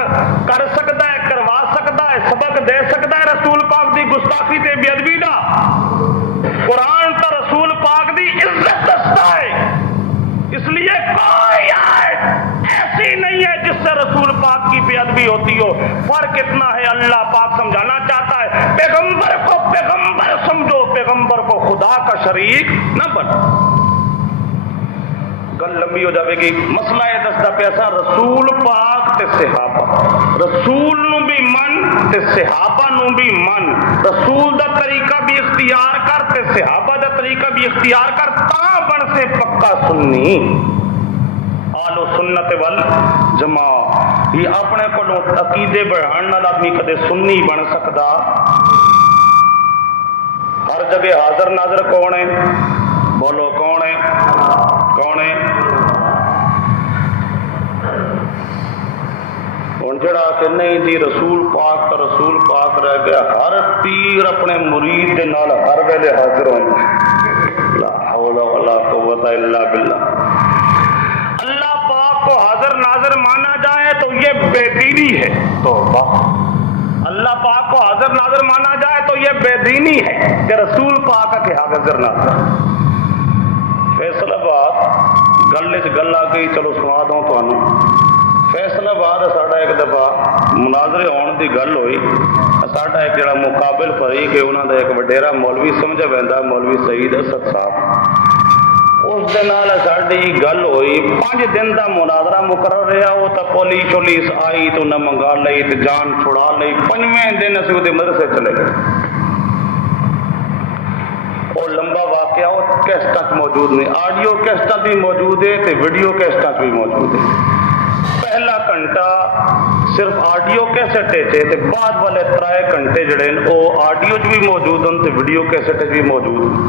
کر سکتا ہے، کروا سکتا ہے، سبق دے سکتا ہے رسول پاک دی گستاخی تے بے ادبی دا۔ قرآن تا رسول پاک دی عزت دستا ہے، اس لیے کوئی آیت ایسی نہیں ہے جس سے رسول پاک کی بے ادبی ہوتی ہو۔ پیغمبر کتنا ہے اللہ پاک سمجھانا چاہتا ہے، پیغمبر کو پیغمبر سمجھو، پیغمبر کو خدا کا شریک نہ بنو۔ گل لمبی ہو جائے گی، مسئلہ یہ دستا پیسا رسول پاک تے صحابہ، رسول نو بھی من تے صحابہ نو بھی من، رسول دا طریقہ بھی اختیار کر تے صحابہ دا طریقہ بھی اختیار کر، تا بن سے پکا سنی آلو سنت والجماع۔ یہ اپنے کو عقیدے بڑھان نال آدمی کدے سنی بن سکدا؟ ہر جگہ حاضر ناظر کون ہے؟ بولو کون ہے؟ کون ہے؟ ہوں جڑا کہ نہیں جی رسول پاک کا رسول پاک رہ گیا، ہر پیر اپنے مرید دے نال ہر ویلے حاضر ہوئے، لا حول ولا قوت الا باللہ۔ اللہ پاک کو حاضر ناظر مانا جائے تو یہ بے دینی ہے، توبہ۔ اللہ پاک کو حاضر ناظر مانا جائے تو یہ بے دینی ہے کہ رسول پاک کے حاضر ناظر۔ فیصلہ باد گل آ گئی، چلو سنا دوں تمہوں۔ فیصلہ باد ساڈا ایک دفعہ مناظرے آن کی گل ہوئی، ساڈا ایک جڑا مقابل فریق ہے انہوں کا ایک وڈیرا مولوی سمجھا پہنتا مولوی سعید اسد صاحب، اس دے نال ساڈی گل ہوئی، 5 دن دا مناظرہ مقرر رہا، وہ تو پولیس آئی تو انہیں منگا لئی تو جان چھڑا لئی، 5ویں دن اسی وہ مدرسے چلے گئے۔ وہ لمبا واقعہ وہ کیسٹاں موجود نہیں، آڈیو کیسٹاں بھی موجود ہے تو ویڈیو کیسٹاں بھی موجود ہے۔ پہلا گھنٹہ صرف آڈیو کیسٹ ہے، بعد والے 3 گھنٹے جڑے وہ آڈیو بھی موجود ہیں تو ویڈیو کیسٹ بھی موجود ہیں۔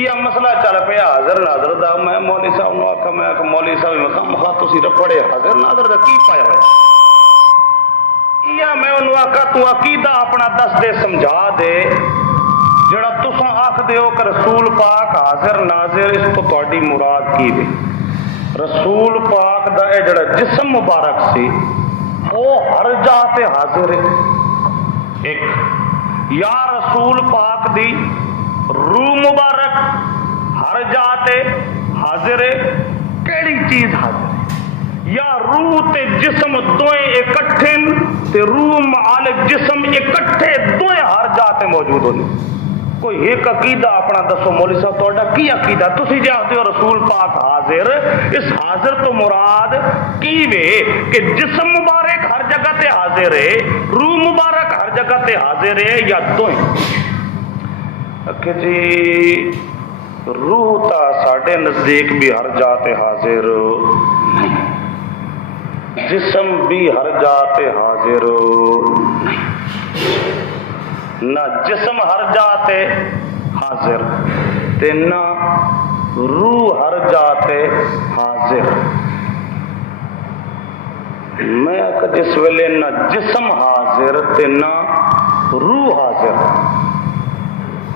یہ مسئلہ چل پیا حاضر ناظر دا، میں مولوی صاحب نو آخا، میں آخا مولوی صاحب مخا تسی رپڑے حاضر ناظر دا کی پایا ہوا؟ یا میں انہوں آخا تو عقیدہ اپنا دس دے سمجھا دے، جڑا تساں آکھ دیو کہ رسول پاک حاضر ناظر، اس تو تہاڈی مراد کی وے؟ رسول پاک دا اے جڑا جسم مبارک سی وہ ہر جا تے حاضر ہے، ایک یا رسول پاک دی روح مبارک ہر جا تے حاضر ہے، کیڑی چیز حاضر ہے؟ یا روح تے جسم دوئے اکٹھے تے روح معال جسم اکٹھے دوئے ہر جا تے موجود ہونے؟ کوئی ایک عقیدہ اپنا دسو مولوی صاحب، تہاڈا کی عقیدہ؟ تسی جے آخدے ہو رسول پاک حاضر، اس حاضر تو مراد کی وے کہ جسم مبارک ہر جگہ تے حاضر ہے، روح مبارک ہر جگہ تے حاضر ہے، یا دوئیں؟ کہ جی روح تا ساڈے نزدیک بھی ہر جا تے حاضر نہیں، جسم بھی ہر جا تے حاضر نہیں، نہ جسم ہر جاتے حاضر تے نہ روح ہر جاتے حاضر۔ میں جس ویلے نہ جسم حاضر تے نہ روح حاضر،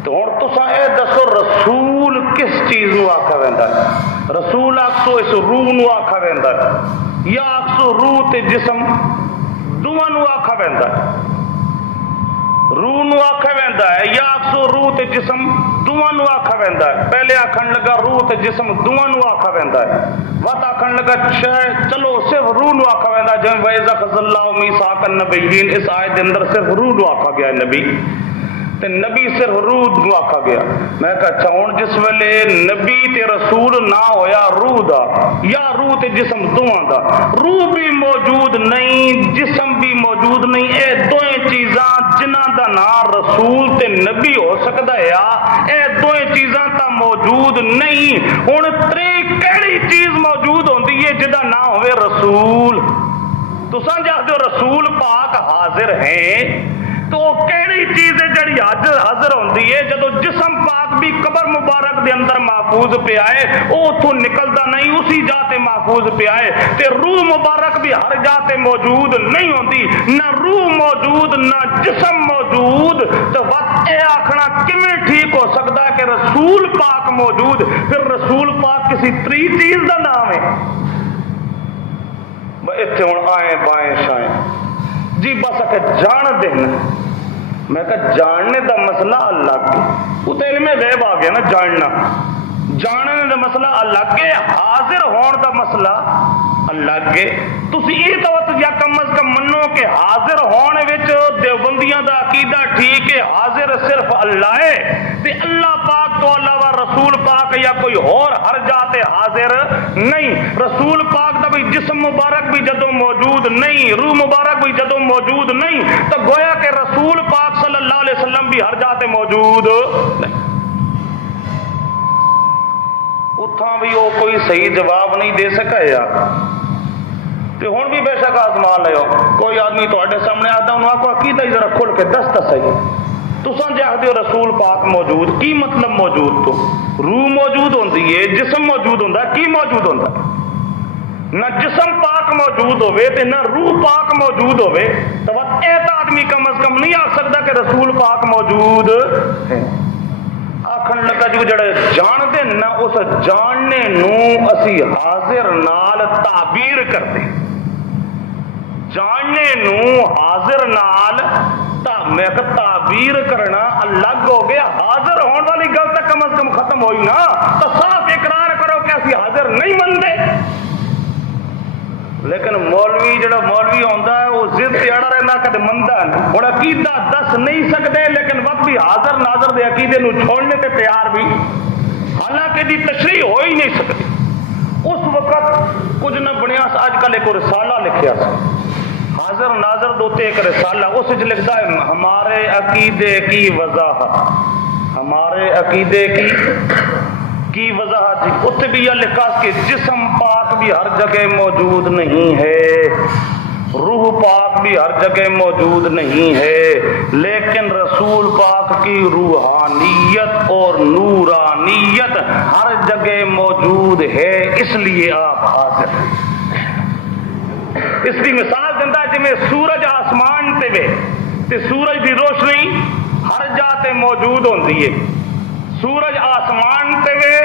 تو ہوں تساں اے دسو رسول کس چیز نو آکھا ویندا ہے؟ رسول آکسو اس روح نو آکھا ویندا ہے، یا آکسو روح تے جسم دونوں نو آکھا ویندا ہے؟ روح نو آکھا ویندا ہے یا آکسو روح تے جسم دونوں نو آکھا ویندا ہے؟ پہلے آکھن لگا روح تے جسم دونوں نو آکھا ویندا ہے، وقت آکھن لگا چلو صرف روح نو آکھا ویندا ہے، جویں وَإِذَا أَخَذَ اللَّهُ مِيثَاقَ النَّبِيِّينَ، اس آیت دے اندر صرف روح نو آکھا گیا ہے نبی، تے نبی صرف روح نو آکھا گیا۔ میں کہا اچھا ہن جس ویلے نبی تے رسول نہ ہویا روح دا یا روح تے جسم دوواں دا، روح بھی موجود نہیں جسم بھی موجود نہیں، اے دوئیں چیزاں جنہاں دا نام رسول تے نبی ہو سکدا ہے، اے دوئیں چیزاں تا موجود نہیں۔ ہن تری کیڑی چیز موجود ہوندی ہے جدا نام ہوئے رسول؟ تساں جاندے ہو رسول پاک حاضر ہیں، تو کیڑی چیز ہے جڑی حاضر ہوندی ہے؟ جدو جسم پاک بھی قبر مبارک دے اندر محفوظ پہ آئے، او اتھوں نکلدا نہیں، اسی جاتے محفوظ پہ آئے، تے روح مبارک بھی ہر جاتے موجود نہیں ہوندی، نہ روح موجود نہ جسم موجود، تو وقت اے آکھنا کیویں ٹھیک ہو سکدا ہے کہ رسول پاک موجود، پھر رسول پاک کسی تری چیز دا نام ہے؟ اتنے ہوں آئیں بائیں شائیں جی بس کہ جان دینا۔ میں کہا جاننے دا مسئلہ اللہ کی، وہ تو علم غیب آ گیا نا، جاننا جاننے دا مسئلہ الگ ہے، حاضر ہون دا مسئلہ الگ ہے۔ تسی یہ تو یا کم از کم منو کہ حاضر ہونے وچ دیوبندیاں دا عقیدہ ٹھیک ہے، حاضر صرف اللہ ہے تے اللہ پاک تو علاوہ رسول پاک یا کوئی اور ہر جاتے حاضر نہیں۔ رسول پاک دا بھی جسم مبارک بھی جدوں موجود نہیں، روح مبارک بھی جدوں موجود نہیں، تو گویا کہ رسول پاک صلی اللہ علیہ وسلم بھی ہر جاتے موجود نہیں۔ اتھاں بھی وہ کوئی صحیح جواب نہیں دے سکا یار، کہ ہوں بھی بے شک آزما لو۔ کوئی آدمی تے سامنے آتا انہوں آخو عقیدہ ہی ذرا کھل کے دس صحیح، تساں جے آخدے ہو رسول پاک موجود، کی مطلب موجود؟ تو روح موجود ہوندی ہے، جسم موجود ہوندا ہے، کی موجود ہوندا ہے؟ نہ جسم پاک موجود ہوئے تے نہ روح پاک موجود ہوئے تو بس ایسا آدمی کم از کم نہیں آ سکتا کہ رسول پاک موجود ہے۔ آخر لگا جو جڑے جان دے نا اس جاننے نو اسی حاضر نال تعبیر کرتے، جاننے نو حاضر نال میں تعبیر کرنا الگ ہو گیا۔ حاضر ہونے والی گل تک کم از کم ختم ہوئی نا، تو صاف اقرار کرو کہ اسی حاضر نہیں منتے۔ لیکن مولوی جڑا مولوی ہوتا ہے وہ ضد تے اڑا رہنا، کدے منتا نہیں۔ ہوں عقیدہ دس نہیں سکتے لیکن وقت بھی حاضر ناظر دے عقیدے نو چھوڑنے تے تیار بھی، حالانکہ دی تشریح ہو ہی نہیں سکتی۔ اس وقت کچھ نہ بنیا سا، اج کل ایک رسالہ لکھیا سا حاضر ناظر دوتے ایک رسالہ، اس وچ لکھدا ہے ہمارے عقیدے کی وضاحت، ہمارے عقیدے کی وضاحت جی۔ اتنے بھی یہ لکھا کہ جسم پاک بھی ہر جگہ موجود نہیں ہے، روح پاک بھی ہر جگہ موجود نہیں ہے، لیکن رسول پاک کی روحانیت اور نورانیت ہر جگہ موجود ہے، اس لیے آپ حاضر ہیں۔ اس کی مثال دینا ہے جی سورج آسمان تے وے تے سورج دی روشنی ہر جاتے موجود ہوندی ہے، سورج آسمان تے وے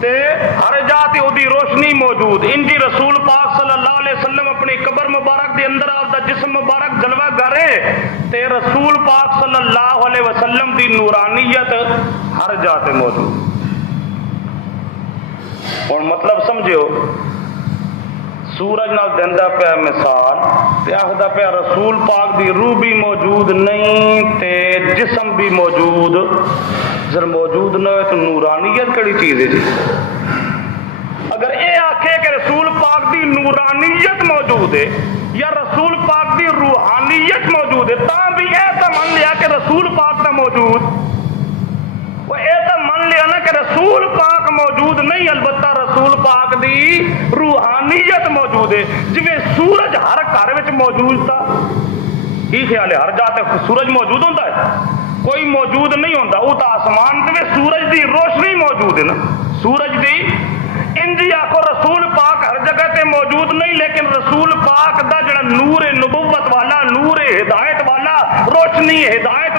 تے ہر جاتے او دی روشنی موجود۔ انجی رسول پاک صلی اللہ علیہ وسلم اپنی قبر مبارک دے اندر آپ دا جسم مبارک جلوہ کرے تے رسول پاک صلی اللہ علیہ وسلم دی نورانیت ہر جاتے موجود۔ اور مطلب سمجھو، سورج نال دیندا پیا مثال تے آخدا پیا رسول پاک دی روح بھی موجود نہیں تے جسم بھی موجود، جب موجود نہ ہوئے تو نورانیت کڑی چیز ہے جی؟ اگر اے آکھے کہ رسول پاک دی نورانیت موجود ہے یا رسول پاک دی روحانیت موجود ہے، تاں بھی اے تو من لیا کہ رسول پاک دا موجود، وہ اے تو من لیا نا کہ رسول پاک موجود نہیں، البتہ رسول پاک دی روحانیت موجود ہے۔ جویں سورج ہر گھر وچ موجود تھا، کی خیال ہے ہر جاتے سورج موجود ہوتا ہے؟ کوئی موجود نہیں ہوتا، وہ تو آسمان تے سورج دی روشنی موجود ہے نا، سورج دی انجی آخو رسول پاک ہر جگہ تے موجود نہیں، لیکن رسول پاک دا جڑا نور نبوت والا، نور ہدایت والا، روشنی ہدایت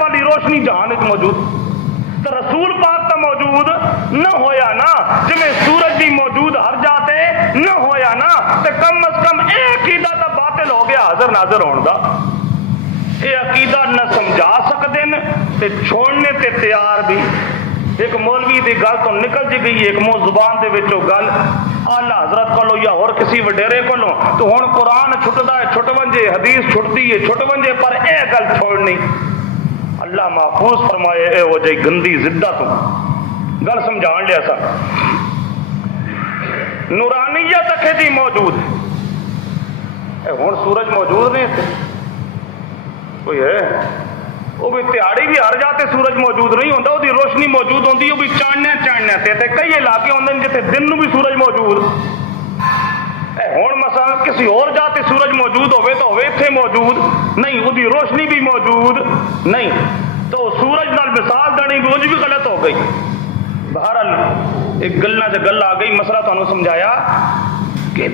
والی روشنی جہان وچ موجود، تو رسول پاک تو موجود نہ ہویا نا، جی سورج بھی موجود ہر جاتے نہ ہویا نا، تو کم از کم اے عقیدہ تو باطل ہو گیا حاضر ناظر ہون دا۔ اے عقیدہ نہ سمجھا سکتے تے چھوڑنے تے تیار بھی۔ ایک مولوی دی گل تو نکل جی گئی ایک منہ زبان دے وچوں گل آلہ حضرت کولو یا اور کسی وڈیرے کولو، تو ہن قرآن چھٹدا ہے چھٹ ونجے، حدیث چھٹتی ہے چھٹ ونجے، پر اے گل چھوڑنی اللہ محفوظ فرمائے اے وہ جی گندی زدہ تو گل سمجھان لیا سا۔ نورانیت اکھے جی موجود ہے، ہن سورج موجود نہیں تھے کوئی ہے، وہ بھی تہاڑی بھی ہر جاتے سورج موجود نہیں ہوتا، وہ روشنی موجود ہوتی، وہ بھی چاننے تے کئی علاقے ہوتے ہیں جیسے دن نو بھی سورج موجود، ہوں مثلا کسی اور جاتے سورج موجود ہوئے تو ہوئے اتنے موجود نہیں، وہ روشنی بھی موجود نہیں، تو سورج نال مثال دینی بھی بھی غلط ہو گئی۔ بہرحال ایک گلنا سے گل آ گئی، مسئلہ تمہیں سمجھایا کہ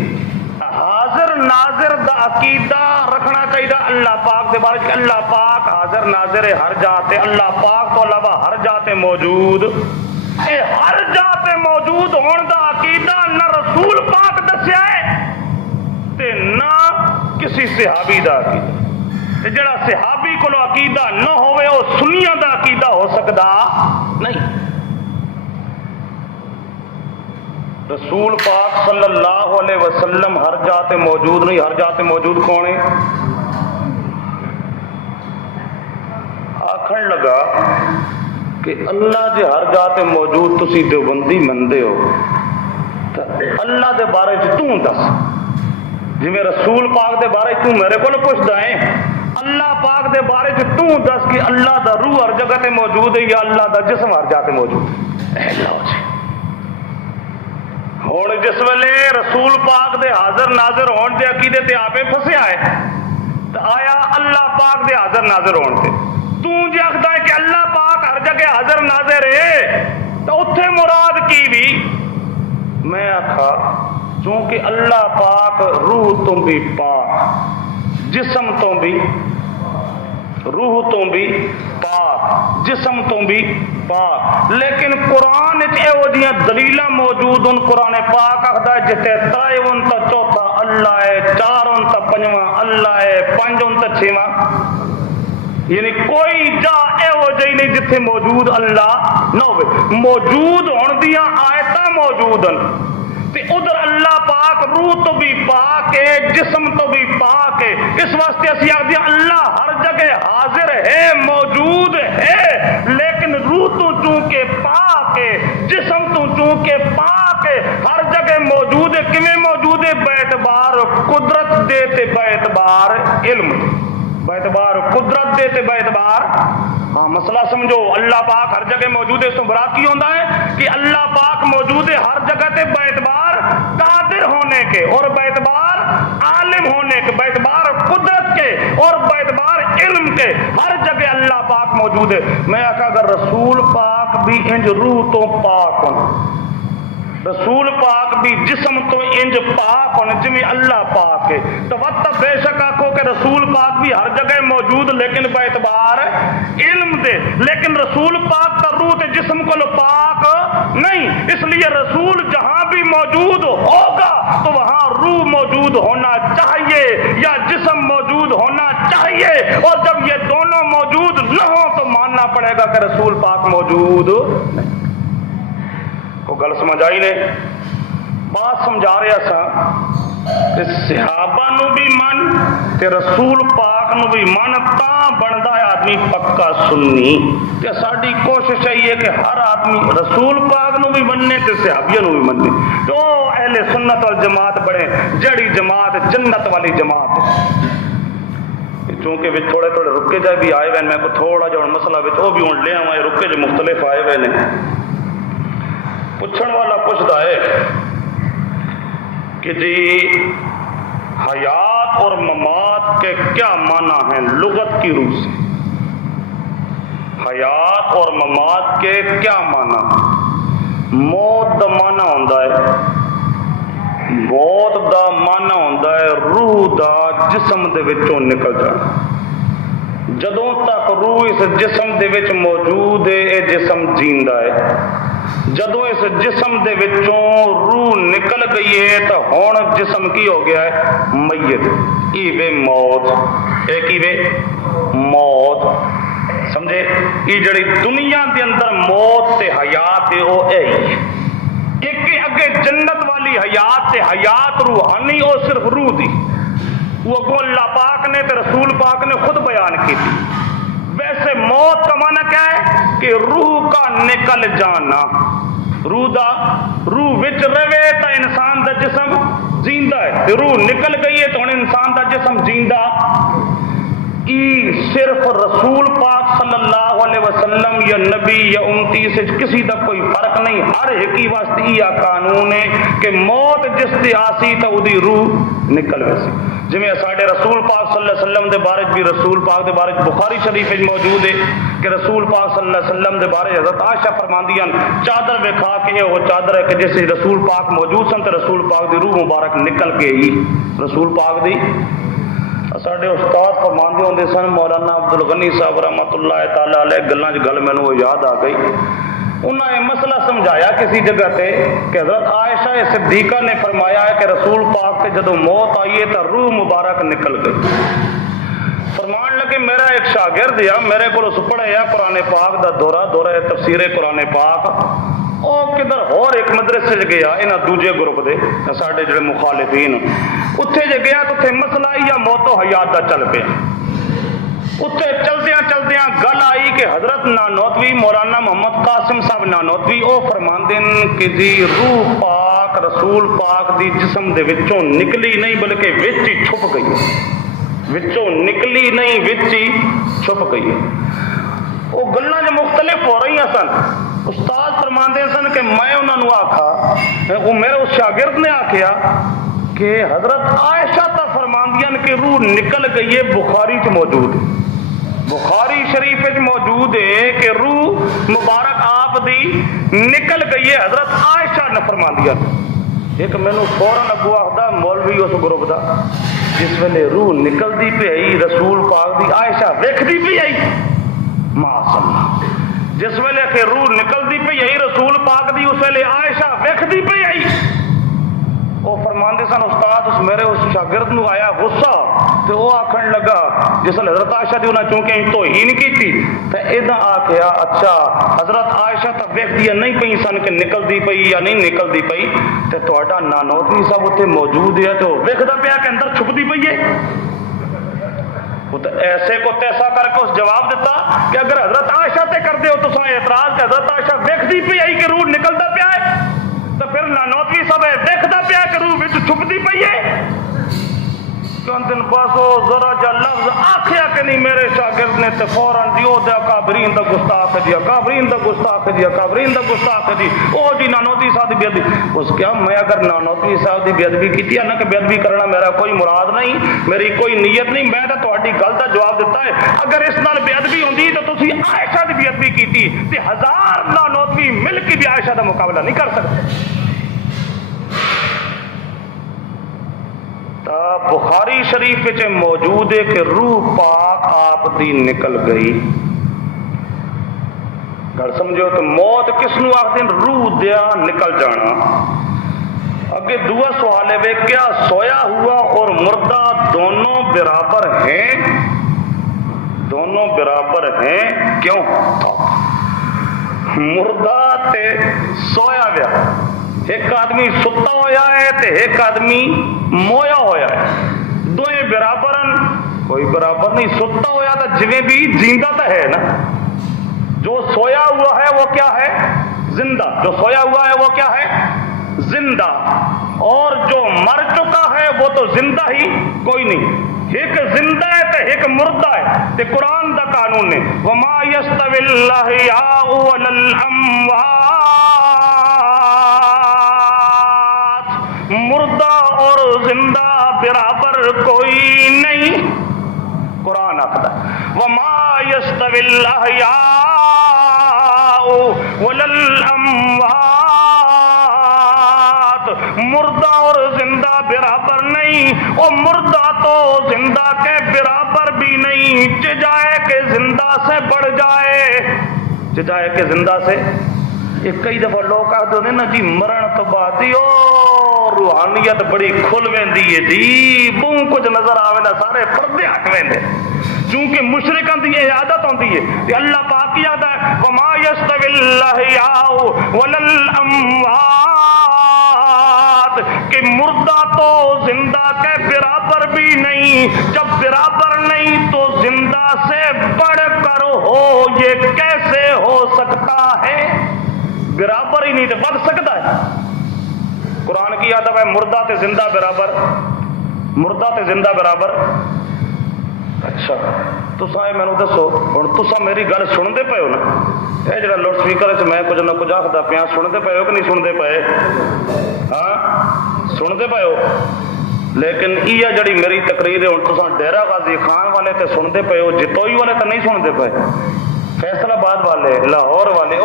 حاضر ناظر دا عقیدہ رکھنا چاہیے اللہ پاک دے بارے، کہ اللہ پاک حاضر ناظر ہر جاتے، اللہ پاک تو علاوہ ہر جاتے موجود، اے ہر جاتے موجود ہون دا عقیدہ نہ رسول پاک دسیا ہے تے نہ کسی صحابی دا عقیدہ، تے جڑا صحابی کو عقیدہ نہ ہوئے وہ سنیاں دا عقیدہ ہو سکتا نہیں۔ رسول پاک صلی اللہ علیہ وسلم ہر جاتے موجود نہیں. ہر جاتے موجود کون ہے؟ آکھن لگا کہ اللہ جے ہر جاتے موجود تسی دیوبندی مندے ہو تو اللہ دے بارے تو دس. جی میں رسول پاک دے بارے تو میرے کو پوچھتا ہے اللہ پاک دے بارے تو دس کہ اللہ دا روح ہر جگہ تے موجود ہے یا اللہ دا جسم ہر جاتے موجود ہے. ہوں جس ویلے رسول پاک دے حاضر ناظر ہون دے عقیدے تے آپے پھسیا ہے تو آیا اللہ پاک دے حاضر ناظر ہون تے تو جے آخدا ہے کہ اللہ پاک ہر جگہ حاضر ناظر ہے تو اتھے مراد کی بھی؟ میں آکھا چونکہ اللہ پاک روح تو بھی پاک جسم تو بھی روح تو بھی پاک جسم تو بھی پاک. لیکن قرآن یہ دلیل موجود ان قرآن پاک آخدا ہے جتے تائے ان تا چوتھا اللہ ہے, چار ان تا پنجواں اللہ ہے, پنج ان تا چھواں. یعنی کوئی جا ایو جی نہیں جتھے موجود اللہ نہ ہوئے. موجود ہون دیاں آیتاں موجود ہیں تے ادھر اللہ پاک روح تو بھی پاک ہے جسم تو بھی پاک ہے. اس واسطے اسی آخدے اللہ ہر جگہ حاضر ہے موجود ہے لیکن روح تو چونکہ پاک ہے جسم تو چونکہ پاک ہے ہر جگہ موجود ہے. کیویں موجود ہے؟ باعتبار قدرت دے تے باعتبار علم باعتبار قدرت دے تے باعتبار مسئلہ سمجھو. اللہ پاک ہر جگہ موجود ہے اس تو برات کی ہوتا ہے کہ اللہ پاک موجود ہے ہر جگہ تے باعتبار قادر ہونے کے اور باعتبار عالم ہونے کے باعتبار قدرت کے اور باعتبار علم کے ہر جگہ اللہ پاک موجود ہے. میں آخا اگر رسول پاک بھی انج روح تو پاک ہوں رسول پاک بھی جسم تو انج پاک ہونے جمی اللہ پاک ہے تو وقت بے شک آکھو کہ رسول پاک بھی ہر جگہ موجود لیکن باعتبار علم دے. لیکن رسول پاک کا روح تے جسم کو پاک نہیں, اس لیے رسول جہاں بھی موجود ہوگا تو وہاں روح موجود ہونا چاہیے یا جسم موجود ہونا چاہیے. اور جب یہ دونوں موجود نہ ہو تو ماننا پڑے گا کہ رسول پاک موجود نہیں. کو گل سمجھ آئی نے؟ بات سمجھا رہا سا کہ صحابہ نو بھی من تے رسول پاک نو بھی من تا بندا ہے آدمی پکا سنی. تے ساڈی کوشش ہے کہ ہر آدمی رسول پاک نو بھی مننے تے صحابیوں نو بھی مننے. تو اہل سنت والجماعت بڑے جڑی جماعت جنت والی جماعت ہے. چونکہ بھی تھوڑے تھوڑے رکے جائے بھی آئے ہوئے, میں کو تھوڑا جا مسئلہ وہ بھی ہوں لے آؤں رکے جو مختلف آئے ہوئے نے. پوچھن والا پوچھتا ہے کہ جی حیات اور ممات کے کیا معنی ہیں لغت کی روح سے؟ حیات اور ممات کے کیا معنی؟ موت دا معنی ہوندا ہے موت دا معنی ہوندا ہے روح دا جسم دے وچوں نکل جانا. جدوں تک روح اس جسم دے وچ موجود ہے اے جسم جیندا ہے. جدوں اس جسم دے وچوں روح نکل گئی ہے تو ہن جسم کی ہو گیا ہے میت. ای وے موت اے کی وے موت سمجھے. یہ جڑی دنیا دے اندر موت تے حیات ہے او اے ہی ایک اگے جنت والی حیات تے حیات روحانی او صرف روح دی وہ اللہ پاک نے تے رسول پاک نے خود بیان کی تھی. ویسے موت کا معنی کیا ہے کہ روح کا نکل جانا. روح وچ رہے تو انسان دا جسم زندہ ہے, روح نکل گئی ہے تو انسان دا جسم زندہ. صرف رسول پاک صلی اللہ علیہ وسلم یا نبی یا امتی سے کسی دا کوئی فرق نہیں. ہر ایک ہی واسطے یہ قانون ہے کہ موت جس دی آسی تو دی روح نکل ویسی. جی ساڈے رسول پاک صلی اللہ علیہ وسلم دے بارے بھی رسول پاک دے بارے بخاری شریف موجود ہے کہ رسول پاک صلی اللہ علیہ وسلم دے بارے حضرت عائشہ فرماندیاں چادر وکھا کے وہ چادر ہے کہ جیسے رسول پاک موجود سن تے رسول پاک دی روح مبارک نکل کے ہی رسول پاک دی. ساڈے استاد فرماندے ہوندے سن مولانا عبد الغنی صاحب رحمۃ اللہ تعالی علیہ گلاں چ گل مینوں وہ یاد آ گئی. انہوں نے مسئلہ سمجھایا کسی جگہ تے کہ حضرت عائشہ صدیقہ نے فرمایا ہے کہ رسول پاک تے جدوں موت آئی ہے تو روح مبارک نکل گئی. فرمان لگے میرا ایک شاگرد ہے میرے کو پڑھے قرآن پاک دا دورہ تفسیر قرآن پاک او کدھر اور ایک مدرسے چ گیا انہاں دوجے گروپ دے ساڈے جڑے مخالفین اتھے جے گیا تو اتھے مسئلہ یا موت و حیات دا چل پیا اتھے چلدیاں گل آئی کہ حضرت نانوتوی مولانا محمد قاسم صاحب نانوتوی او فرماندے کہ جی روح پاک رسول پاک دی جسم دے وچوں نکلی نہیں بلکہ وچ ہی چھپ گئی وچوں نکلی نہیں وچ ہی چھپ گئی وہ گلاں جو مختلف ہو رہی سن استاد فرماندے سن کہ میں انہاں نوں آکھا وہ میرے اس شاگرد نے آکھیا کہ حضرت عائشہ تا فرماندیاں کہ روح نکل گئی ہے بخاری چ موجود بخاری شریف وچ موجود ہے کہ روح مبارک آپ دی نکل گئی ہے حضرت عائشہ نے فرماندیاں ایک مینوں فوراً اگو آخدا مولوی اس گروپ دا جس ویلے روح نکلدی پئی آئی رسول پاک دی عائشہ ویکھدی پئی آئی معاذ اللہ جس ویلے کہ روح نکلدی پئی آئی رسول پاک دی اس ویلے عائشہ ویکھدی پئی آئی وہ فرماندے سن استاد اس میرے اس شاگرد نو آیا غصہ تے وہ آکھن لگا جس ویلے حضرت عائشہ دی انہاں چونکہ توہین کیتی تے ایداں آکھیا اچھا حضرت عائشہ تے ویکھدی نہیں پئی سن کہ نکلدی پئی یا نہیں نکلدی پئی تے تہاڈا نانوتوی صاحب اوتھے موجود ہے تے ویکھدا پیا کہ اندر چھپدی پئی ہے وہ تو ایسے کو تیسا کر کے اس جواب دیتا کہ اگر حضرت عائشہ تے کر دیو تو سن اعتراض کہ حضرت عائشہ ویکھدی پئی آئی کہ روح نکلدا پیا ہے تو پھر نانوتوی صاحب ویکھدا پیا کہ روح وچ چھپدی پئی ہے چند دن بعد ذرا جا لفظ آکھیا کہ نہیں میرے شاگرد نے تے فوراً دیو دے اکابرین دا گستاخ جی اکابرین دا گستاخ جی اکابرین دا گستاخ جی او جی نانوتوی صاحب دی بے ادبی اس کیا میں اگر نانوتوی صاحب دی بے ادبی کیتی ہے نا کہ بے ادبی کرنا میرا کوئی مراد نہیں میری کوئی نیت نہیں میں تے تہاڈی گل دا جواب دیتا ہے اگر اس نال بے ادبی ہوندی تو تسی عائشہ دی بے ادبی کیتی تے ہزار نانوتوی مل کے بھی عائشہ دا مقابلہ نہیں کر سکتے بخاری شریف میں موجود ہے کہ روح پاک آپ دی نکل گئی گل سمجھو تو موت کس نو آخدے روح دیا نکل جانا اگے دوسرا سوال ہے کیا سویا ہوا اور مردہ دونوں برابر ہیں دونوں برابر ہیں کیوں مردہ تے سویا گیا ایک آدمی ستا ہویا ہے تے ایک آدمی مویا ہویا ہے دوئے برابر کوئی برابر نہیں ستا ہویا تو جویں بھی زندہ تو ہے نا جو سویا ہوا ہے وہ کیا ہے زندہ جو سویا ہوا ہے وہ کیا ہے زندہ اور جو مر چکا ہے وہ تو زندہ ہی کوئی نہیں ایک زندہ ہے تے ایک مردہ ہے تے قرآن دا قانون ہے وما یستوی الاحیاء والاموات مردہ اور زندہ برابر کوئی نہیں قرآن آخدا وما یستوی الاحیاء والاموات مردہ اور زندہ برابر نہیں اور مردہ تو زندہ کے برابر بھی نہیں چجائے کہ زندہ سے بڑھ جائے چجائے کہ زندہ سے ایک کئی دفعہ لوگ کہتے ہیں نا جی مرن تو بعد ہی روحانیت بڑی کھل ویندی ہے جی بہوں کچھ نظر آوے نا سارے پردے ہٹ ویندے چونکہ مشرکاں دی یہ عادت ہوندی ہے کہ اللہ پاک کی عادت ہے وما یستوی الاحیاء والاموات کہ مردہ تو زندہ کے برابر بھی نہیں جب برابر نہیں تو زندہ سے بڑھ کر ہو یہ کیسے ہو سکتا ہے برابر ہی نہیں تو بڑھ سکتا ہے قرآن کی عادت ہے مردہ تے زندہ برابر مردہ تے زندہ برابر اچھا تساں میں دسو ہن تساں میری گل سنتے پے ہو نا یہ جڑا لاؤڈ سپیکر میں کچھ نہ کچھ آخدا پیا سنتے پے ہو کہ نہیں سنتے پے ہاں سنتے پے ہو لیکن یہ جڑی میری تقریر ہے ہن تساں ڈیرہ غازی خان والے تے سنتے پے ہو جتوئی والے تے نہیں سنتے پے فیصل آباد والے لاہور والے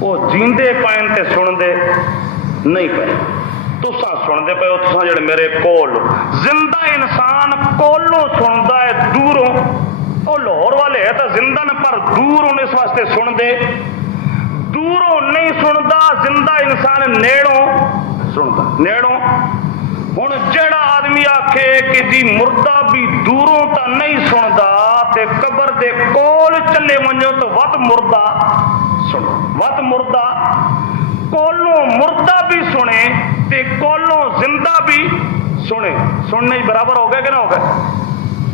وہ جیندے پائن تے سنتے نہیں پے تساں سنتے پے ہو تساں جڑے میرے کول زندہ انسان کولوں سندا ہے دوروں وہ لاہور والے ہے تو زندہ نے پر دوروں اس واسطے سن دے دوروں نہیں سندا زندہ انسان نیڑوں سندا نیڑوں ہن جڑا آدمی آکھے کہ جی مردہ بھی دوروں تا نہیں سندا تے قبر دے کول چلے ونجو تو وت مردہ سنو، وت مردہ کولوں مردہ بھی سنے تے کولوں زندہ بھی سنے، سننے ہی برابر ہو گئے کہ نہ ہو گئے؟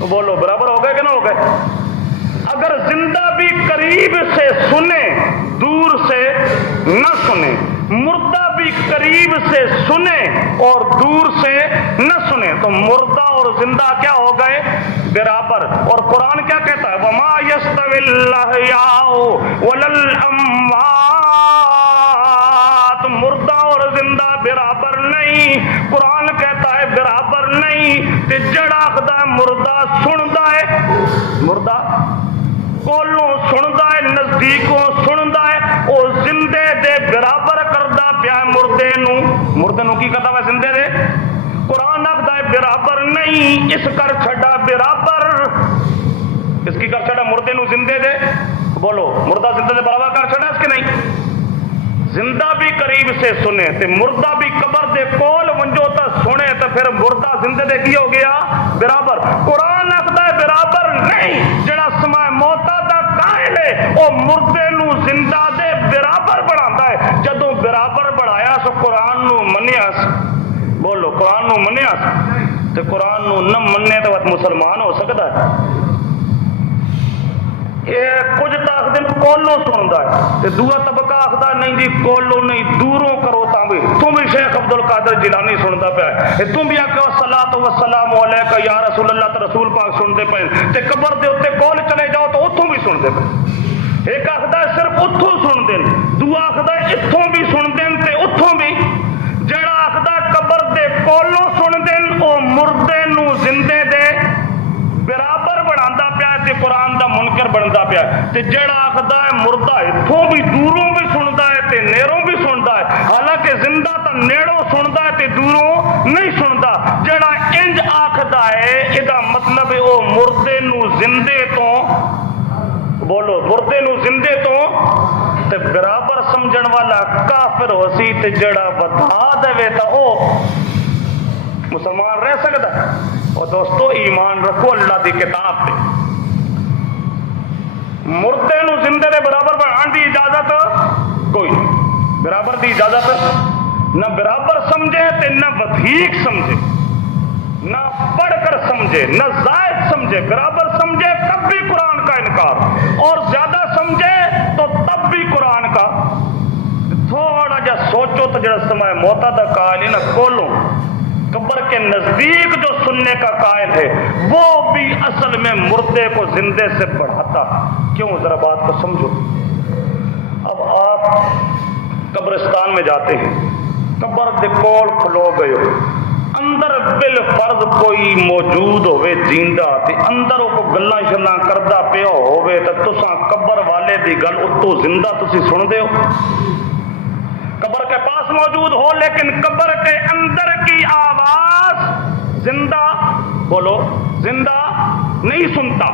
تو بولو برابر ہو گئے کہ نہ ہو گئے؟ اگر زندہ بھی قریب سے سنے دور سے نہ سنے، مردہ بھی قریب سے سنے اور دور سے نہ سنے، تو مردہ اور زندہ کیا ہو گئے؟ برابر۔ اور قرآن کیا کہتا ہے؟ وَمَا يَسْتَوِي الْأَحْيَاءُ وَلَا الْأَمْوَاتُ، مردہ اور زندہ برابر نہیں۔ قرآن کہتا ہے برابر نہیں، تے جڑا خدا مردہ سندا ہے، مردہ کولوں سندا ہے، نزدیکوں سندا ہے، او زندے دے برابر کردا پیا مردے نو۔ مردے نو کی کردا ہے؟ زندے دے۔ قرآن آخدا ہے برابر نہیں، اس کر چھڈا برابر۔ اس کی کر چھڈا مردے نو زندے دے، بولو مردہ زندے دے برابر کر چھڈا اس کے نہیں؟ زندہ بھی قریب سے سنے تے مردہ بھی قبر دے کول ونجو تا سنے تے پھر مردہ زندے دے کی ہو گیا؟ برابر۔ قرآن آخدا ہے برابر نہیں، جڑا سماع موتا دا قائل ہے او مردے نو زندہ دے برابر بڑھاندا ہے۔ جدوں برابر بڑھایا سو قرآن نو منیا س، بولو قرآن نو منیا س، تے قرآن نو نہ مننے تے وقت مسلمان ہو سکتا ہے؟ کچھ تو آخر کولوں سنتا ہے تے دوسرا طبقہ آخر نہیں جی کولوں نہیں دوروں کرو تاں بھی تم بھی شیخ عبد القادر جیلانی سنتا پیا ہے، تم بھی آخو الصلاۃ والسلام علیکہ یا رسول اللہ تے رسول پاک سنتے پے تے قبر دے اوتے کول چلے جاؤ تو اتوں بھی سنتے پے۔ ایک آخر صرف اتوں سنتے ہیں، دو آخر اتوں بھی سنتے ہیں تے اتوں بھی۔ جڑا آخر قبر دے کولوں سنتے ہیں وہ مردے نو زندے دے برابر بڑھاندا پیا تے قرآن دا منکر بندا پیا تے جڑا آخدا ہے مردہ اتھوں بھی دوروں بھی سندا ہے تے نیروں بھی سندا ہے، حالانکہ زندہ تا نیڑوں سندا ہے تے دوروں نہیں سندا۔ جڑا انج آخدا ہے ادا مطلب ہے او مردے نو زندے تو، بولو مردے نو زندے تو تے برابر سمجھن والا کافر ہو سی تے جڑا بتا دے تا او مسلمان رہ سکتا ہے؟ اور دوستو ایمان رکھو اللہ دی کتاب پہ، مردے نو زندے دے برابر بڑھان دی اجازت کوئی نہیں، برابر دی اجازت نہ برابر سمجھے تے نہ ودھیک سمجھے، نہ پڑھ کر سمجھے نہ زائد سمجھے، برابر سمجھے تب بھی قرآن کا انکار، اور زیادہ سمجھے تو تب بھی قرآن کا۔ تھوڑا جا سوچو تو جڑا سمائے موتا دا قائل ہے نا کولوں قبر کے نزدیک جو سننے کا قائل ہے وہ بھی اصل میں مردے کو زندے سے بڑھاتا۔ کیوں؟ ذرا بات کو سمجھو۔ اب آپ قبرستان میں جاتے ہیں، قبر دے کول کھلو گئے ہو، اندر بالفرض کوئی موجود ہوئے زندہ تے اندر کو گلاں شلاں کردا پیا ہوئے تے تساں قبر والے دی گل اتو زندہ تسی سن دے ہو؟ قبر کے پاس موجود ہو لیکن قبر کے اندر کی آواز زندہ، بولو زندہ نہیں سنتا۔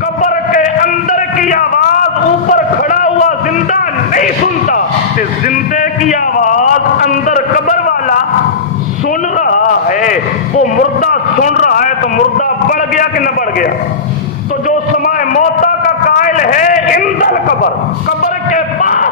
قبر کے اندر کی آواز اوپر کھڑا ہوا زندہ نہیں سنتا، تے زندے کی آواز اندر قبر والا سن رہا ہے، وہ مردہ سن رہا ہے تو مردہ بڑھ گیا کہ نہ بڑھ گیا؟ تو جو سماع موتا کا قائل ہے اندر قبر، قبر کے